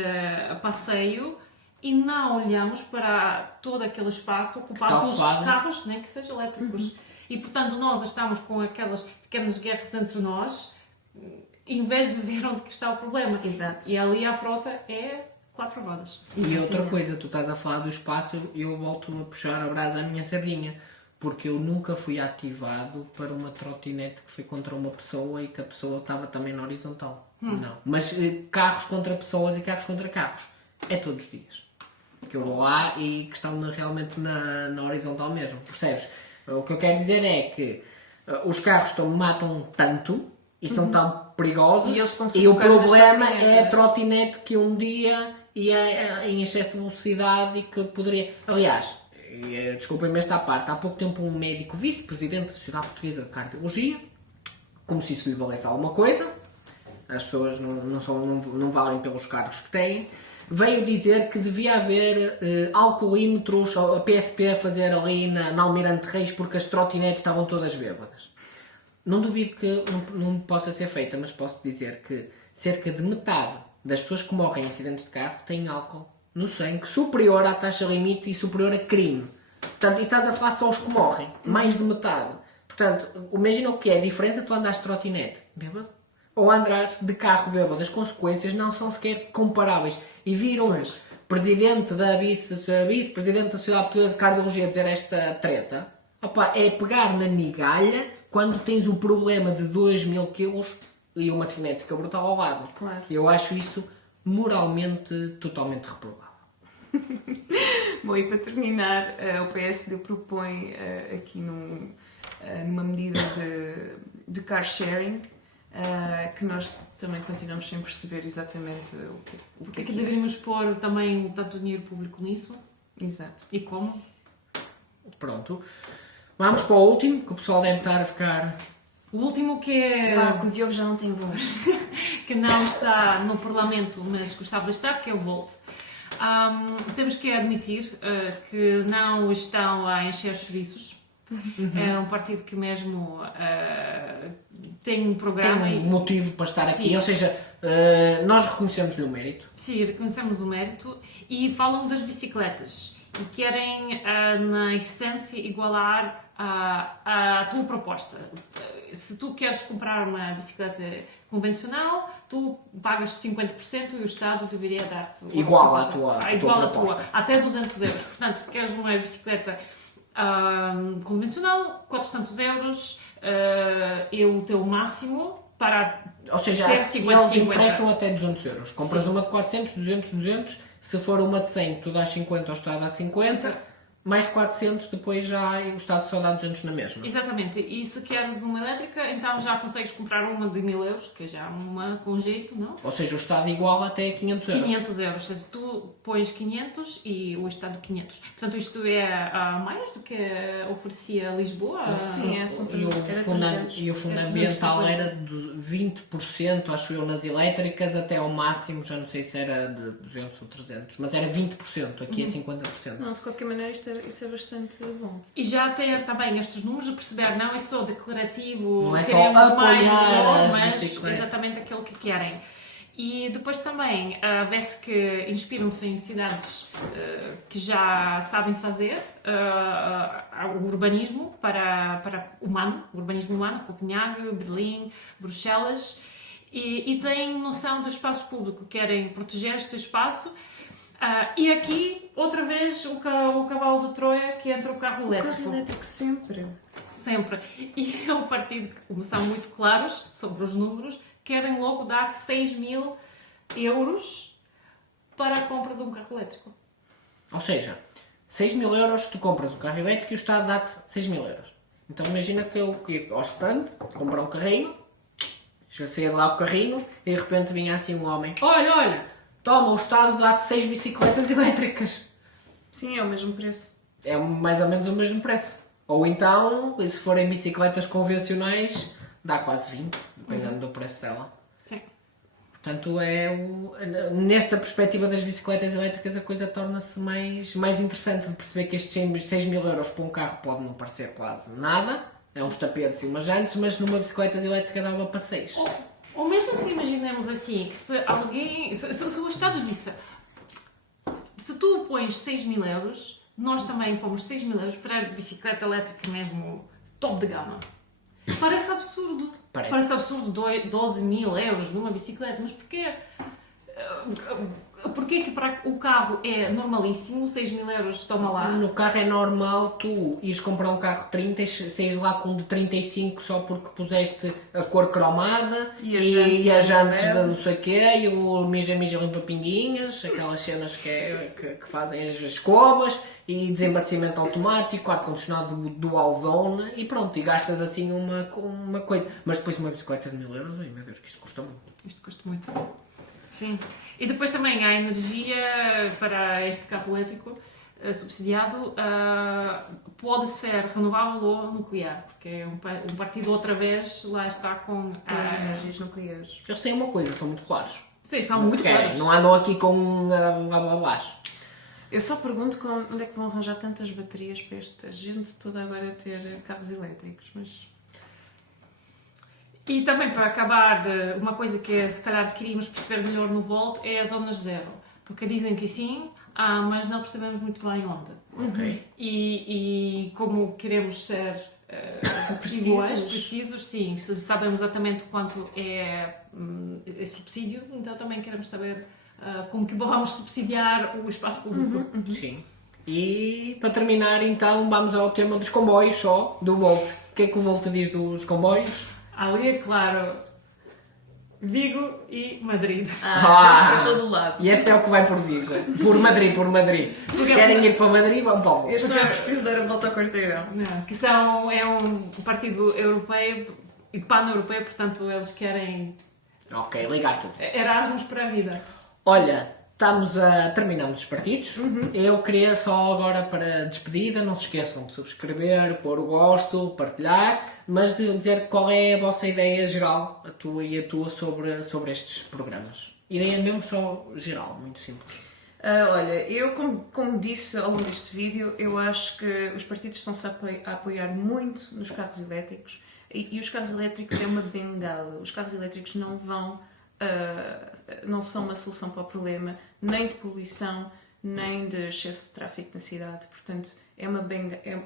passeio e não olhamos para todo aquele espaço ocupado pelos ocupado. carros, nem que sejam elétricos. E, portanto, nós estamos com aquelas pequenas guerras entre nós, em vez de ver onde que está o problema. Exato. E ali a frota é 4 rodas. E outra coisa, tu estás a falar do espaço, eu volto a puxar a brasa à minha sardinha. Porque eu nunca fui ativado para uma trotinete que foi contra uma pessoa e que a pessoa estava também na horizontal. Não. Mas carros contra pessoas e carros contra carros é todos os dias. Que eu vou lá e que estão realmente na horizontal mesmo. Percebes? O que eu quero dizer é que os carros matam tanto e são tão perigosos E eles estão e o sufocados nas problema é a trotinetas. trotinete que um dia ia em excesso de velocidade e que poderia... Aliás, desculpem-me esta parte, há pouco tempo um médico vice-presidente da Sociedade Portuguesa de Cardiologia, como se isso lhe valesse alguma coisa, as pessoas não valem pelos cargos que têm, veio dizer que devia haver alcoolímetros, a PSP a fazer ali na Almirante Reis porque as trotinetes estavam todas bêbadas. Não duvido que não possa ser feita, mas posso dizer que cerca de metade das pessoas que morrem em acidentes de carro têm álcool no sangue superior à taxa limite e superior a crime. Portanto, e estás a falar só os que morrem. Mais de metade. Portanto, imagina o que é a diferença de tu andares de trotinete bêbado ou andares de carro bêbado. As consequências não são sequer comparáveis. E viram presidente da vice-presidente da Sociedade Portuguesa de Cardiologia dizer esta treta. Opa, é pegar na migalha quando tens um problema de 2.000 kg e uma cinética brutal ao lado. Claro. Eu acho isso moralmente totalmente reprovável. Bom, e para terminar, o PSD propõe aqui numa medida de car sharing, que nós também continuamos sem perceber exatamente o Porque é que deveríamos pôr também tanto dinheiro público nisso? Exato. E como? Pronto. Vamos para o último, que o pessoal deve estar a ficar... O último que é... Que o Diogo já não tem voz. que não está no Parlamento, mas gostava de estar, que é o Volt. Temos que admitir que não estão a encher serviços. É um partido que mesmo tem um programa... Tem um motivo para estar aqui, Sim. ou seja, nós reconhecemos-lhe o mérito. Sim, reconhecemos o mérito e falam das bicicletas e querem, na essência, igualar a tua proposta. Se tu queres comprar uma bicicleta convencional, tu pagas 50% e o Estado deveria dar-te... Igual à tua igual à proposta. tua, até 200 euros. Portanto, se queres uma bicicleta convencional, 400 euros é o teu máximo para Ou seja, ter eles 50. emprestam até 200 euros. Compras Sim. uma de 400, 200. Se for uma de 100, tu dás 50, o Estado dá 50. Mais 400, depois já o Estado só dá 200 na mesma. Exatamente. E se queres uma elétrica, então já consegues comprar uma de 1000 euros, que é já uma com jeito, não? Ou seja, o Estado iguala até 500 euros. 500 euros. Se tu pões 500 e o Estado 500. Portanto, isto é mais do que oferecia Lisboa. Sim, são E o 300. fundo Era ambiental 250. era de 20%, acho eu, nas elétricas, até ao máximo, já não sei se era de 200 ou 300, mas era 20%, aqui é 50%. Não, de qualquer maneira, isso é bastante bom. E já ter também estes números a perceber, não é só declarativo, Não é só queremos mais apoiar as mas bicicletas. exatamente aquilo que querem. E depois também vê-se que inspiram-se em cidades que já sabem fazer o urbanismo para humano, o urbanismo humano, Copenhague, Berlim, Bruxelas, e têm noção do espaço público, querem proteger este espaço. E aqui, outra vez, o cavalo de Troia, que entra o carro elétrico. Carro elétrico sempre. Sempre. E é um partido que, como são muito claros sobre os números, querem logo dar 6.000 euros para a compra de um carro elétrico. Ou seja, 6.000 euros tu compras um carro elétrico e o Estado dá-te 6.000 euros. Então imagina que eu ia ao stand, comprar um carrinho, já saía de lá o carrinho e de repente vinha assim um homem: Olha, toma, o Estado dá-te 6 bicicletas elétricas. Sim, é o mesmo preço. É mais ou menos o mesmo preço. Ou então, se forem bicicletas convencionais, dá quase 20, dependendo do preço dela. Sim. Portanto, nesta perspectiva das bicicletas elétricas, a coisa torna-se mais interessante de perceber que estes 6.000 euros para um carro pode não parecer quase nada. É uns tapetes e umas jantes, mas numa bicicleta elétrica dava para 6. Ou mesmo se imaginemos assim, que se alguém... Se o Estado disse, se tu pões 6.000 euros, nós também pomos 6.000 euros para a bicicleta elétrica mesmo top de gama. Parece absurdo. Parece absurdo 12.000 euros numa bicicleta, mas porquê? Porquê que para o carro é normalíssimo, 6.000 euros toma lá? No carro é normal tu ires comprar um carro de 30 e saís lá com um de 35 só porque puseste a cor cromada e as jantes de não sei o quê, e o mija limpa pinguinhas, aquelas cenas que fazem as escovas, e desembaciamento automático, ar-condicionado dual zone, e pronto, e gastas assim uma coisa. Mas depois uma bicicleta de 1.000 euros, ai meu Deus, que isso custa muito. Isto custa muito. Sim. E depois também a energia para este carro elétrico subsidiado pode ser renovável ou nuclear, porque é um partido outra vez lá está com energias nucleares. Eles têm uma coisa, são muito claros. Sim, são muito claros. Não andam aqui com blá blá blá. Eu só pergunto onde é que vão arranjar tantas baterias para esta gente toda agora ter carros elétricos, mas... E também para acabar, uma coisa que se calhar queríamos perceber melhor no Volt é as zonas zero. Porque dizem que sim, mas não percebemos muito bem onde. Ok. E como queremos ser precisos, sim. Se sabemos exatamente quanto é subsídio, então também queremos saber como que vamos subsidiar o espaço público. Sim. E para terminar, então, vamos ao tema dos comboios só, do Volt. O que é que o Volt diz dos comboios? Ali, é claro, Vigo e Madrid. Vamos para todo o lado. E este é o que vai por Vigo. Por Madrid, por Madrid. Se querem ir para Madrid, vão para o Vox. Este não é preciso dar a volta ao quarteirão. Não, que é um partido europeu e pan-europeu, portanto eles querem Ok, ligar tudo. Erasmus para a vida. Olha, terminamos os partidos. Eu queria só agora para despedida, não se esqueçam de subscrever, pôr o gosto, partilhar, mas de dizer qual é a vossa ideia geral, a tua e a tua, sobre estes programas. Ideia mesmo só geral, muito simples. Olha, eu como disse ao longo deste vídeo, eu acho que os partidos estão-se a apoiar muito nos carros elétricos e os carros elétricos é uma bengala. Os carros elétricos não são uma solução para o problema, nem de poluição, nem de excesso de tráfego na cidade. Portanto,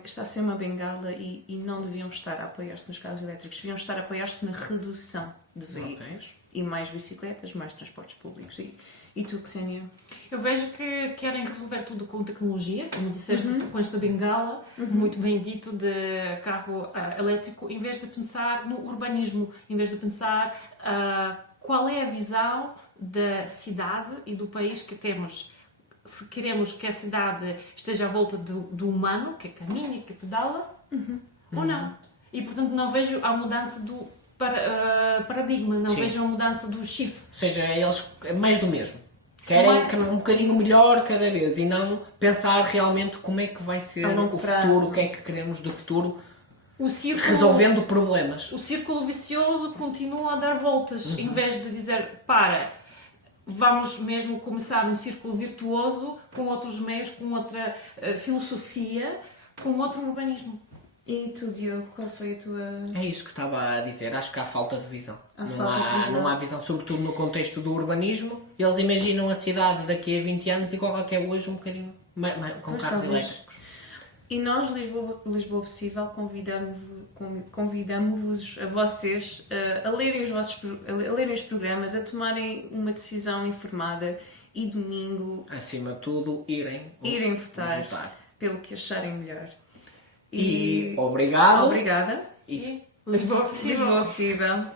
está a ser uma bengala e não deviam estar a apoiar-se nos carros elétricos, deviam estar a apoiar-se na redução de veículos e mais bicicletas, mais transportes públicos. E tu, Ksenia? Eu vejo que querem resolver tudo com tecnologia, como disseste, com esta bengala, muito bem dito, de carro elétrico, em vez de pensar no urbanismo, em vez de pensar qual é a visão da cidade e do país que temos. Se queremos que a cidade esteja à volta do humano, que caminha, que pedala, ou não. E, portanto, não vejo a mudança do paradigma, não vejo a mudança do chip. Ou seja, eles mais do mesmo. Querem um bocadinho melhor cada vez e não pensar realmente como é que vai ser o futuro, o que é que queremos do futuro, resolvendo problemas. O círculo vicioso continua a dar voltas, em vez de dizer, vamos mesmo começar um círculo virtuoso com outros meios, com outra filosofia, com outro urbanismo. E tu, Diogo, qual foi a tua... É isso que estava a dizer, acho que há falta de visão. Não há visão, sobretudo no contexto do urbanismo. Eles imaginam a cidade daqui a 20 anos igual a que é hoje, um bocadinho com carros elétricos. E nós, Lisboa Possível, convidamos-vos a vocês a lerem os programas, a tomarem uma decisão informada e domingo... Acima de tudo, irem votar pelo que acharem melhor. E obrigado. Obrigada. E Lisboa Possível.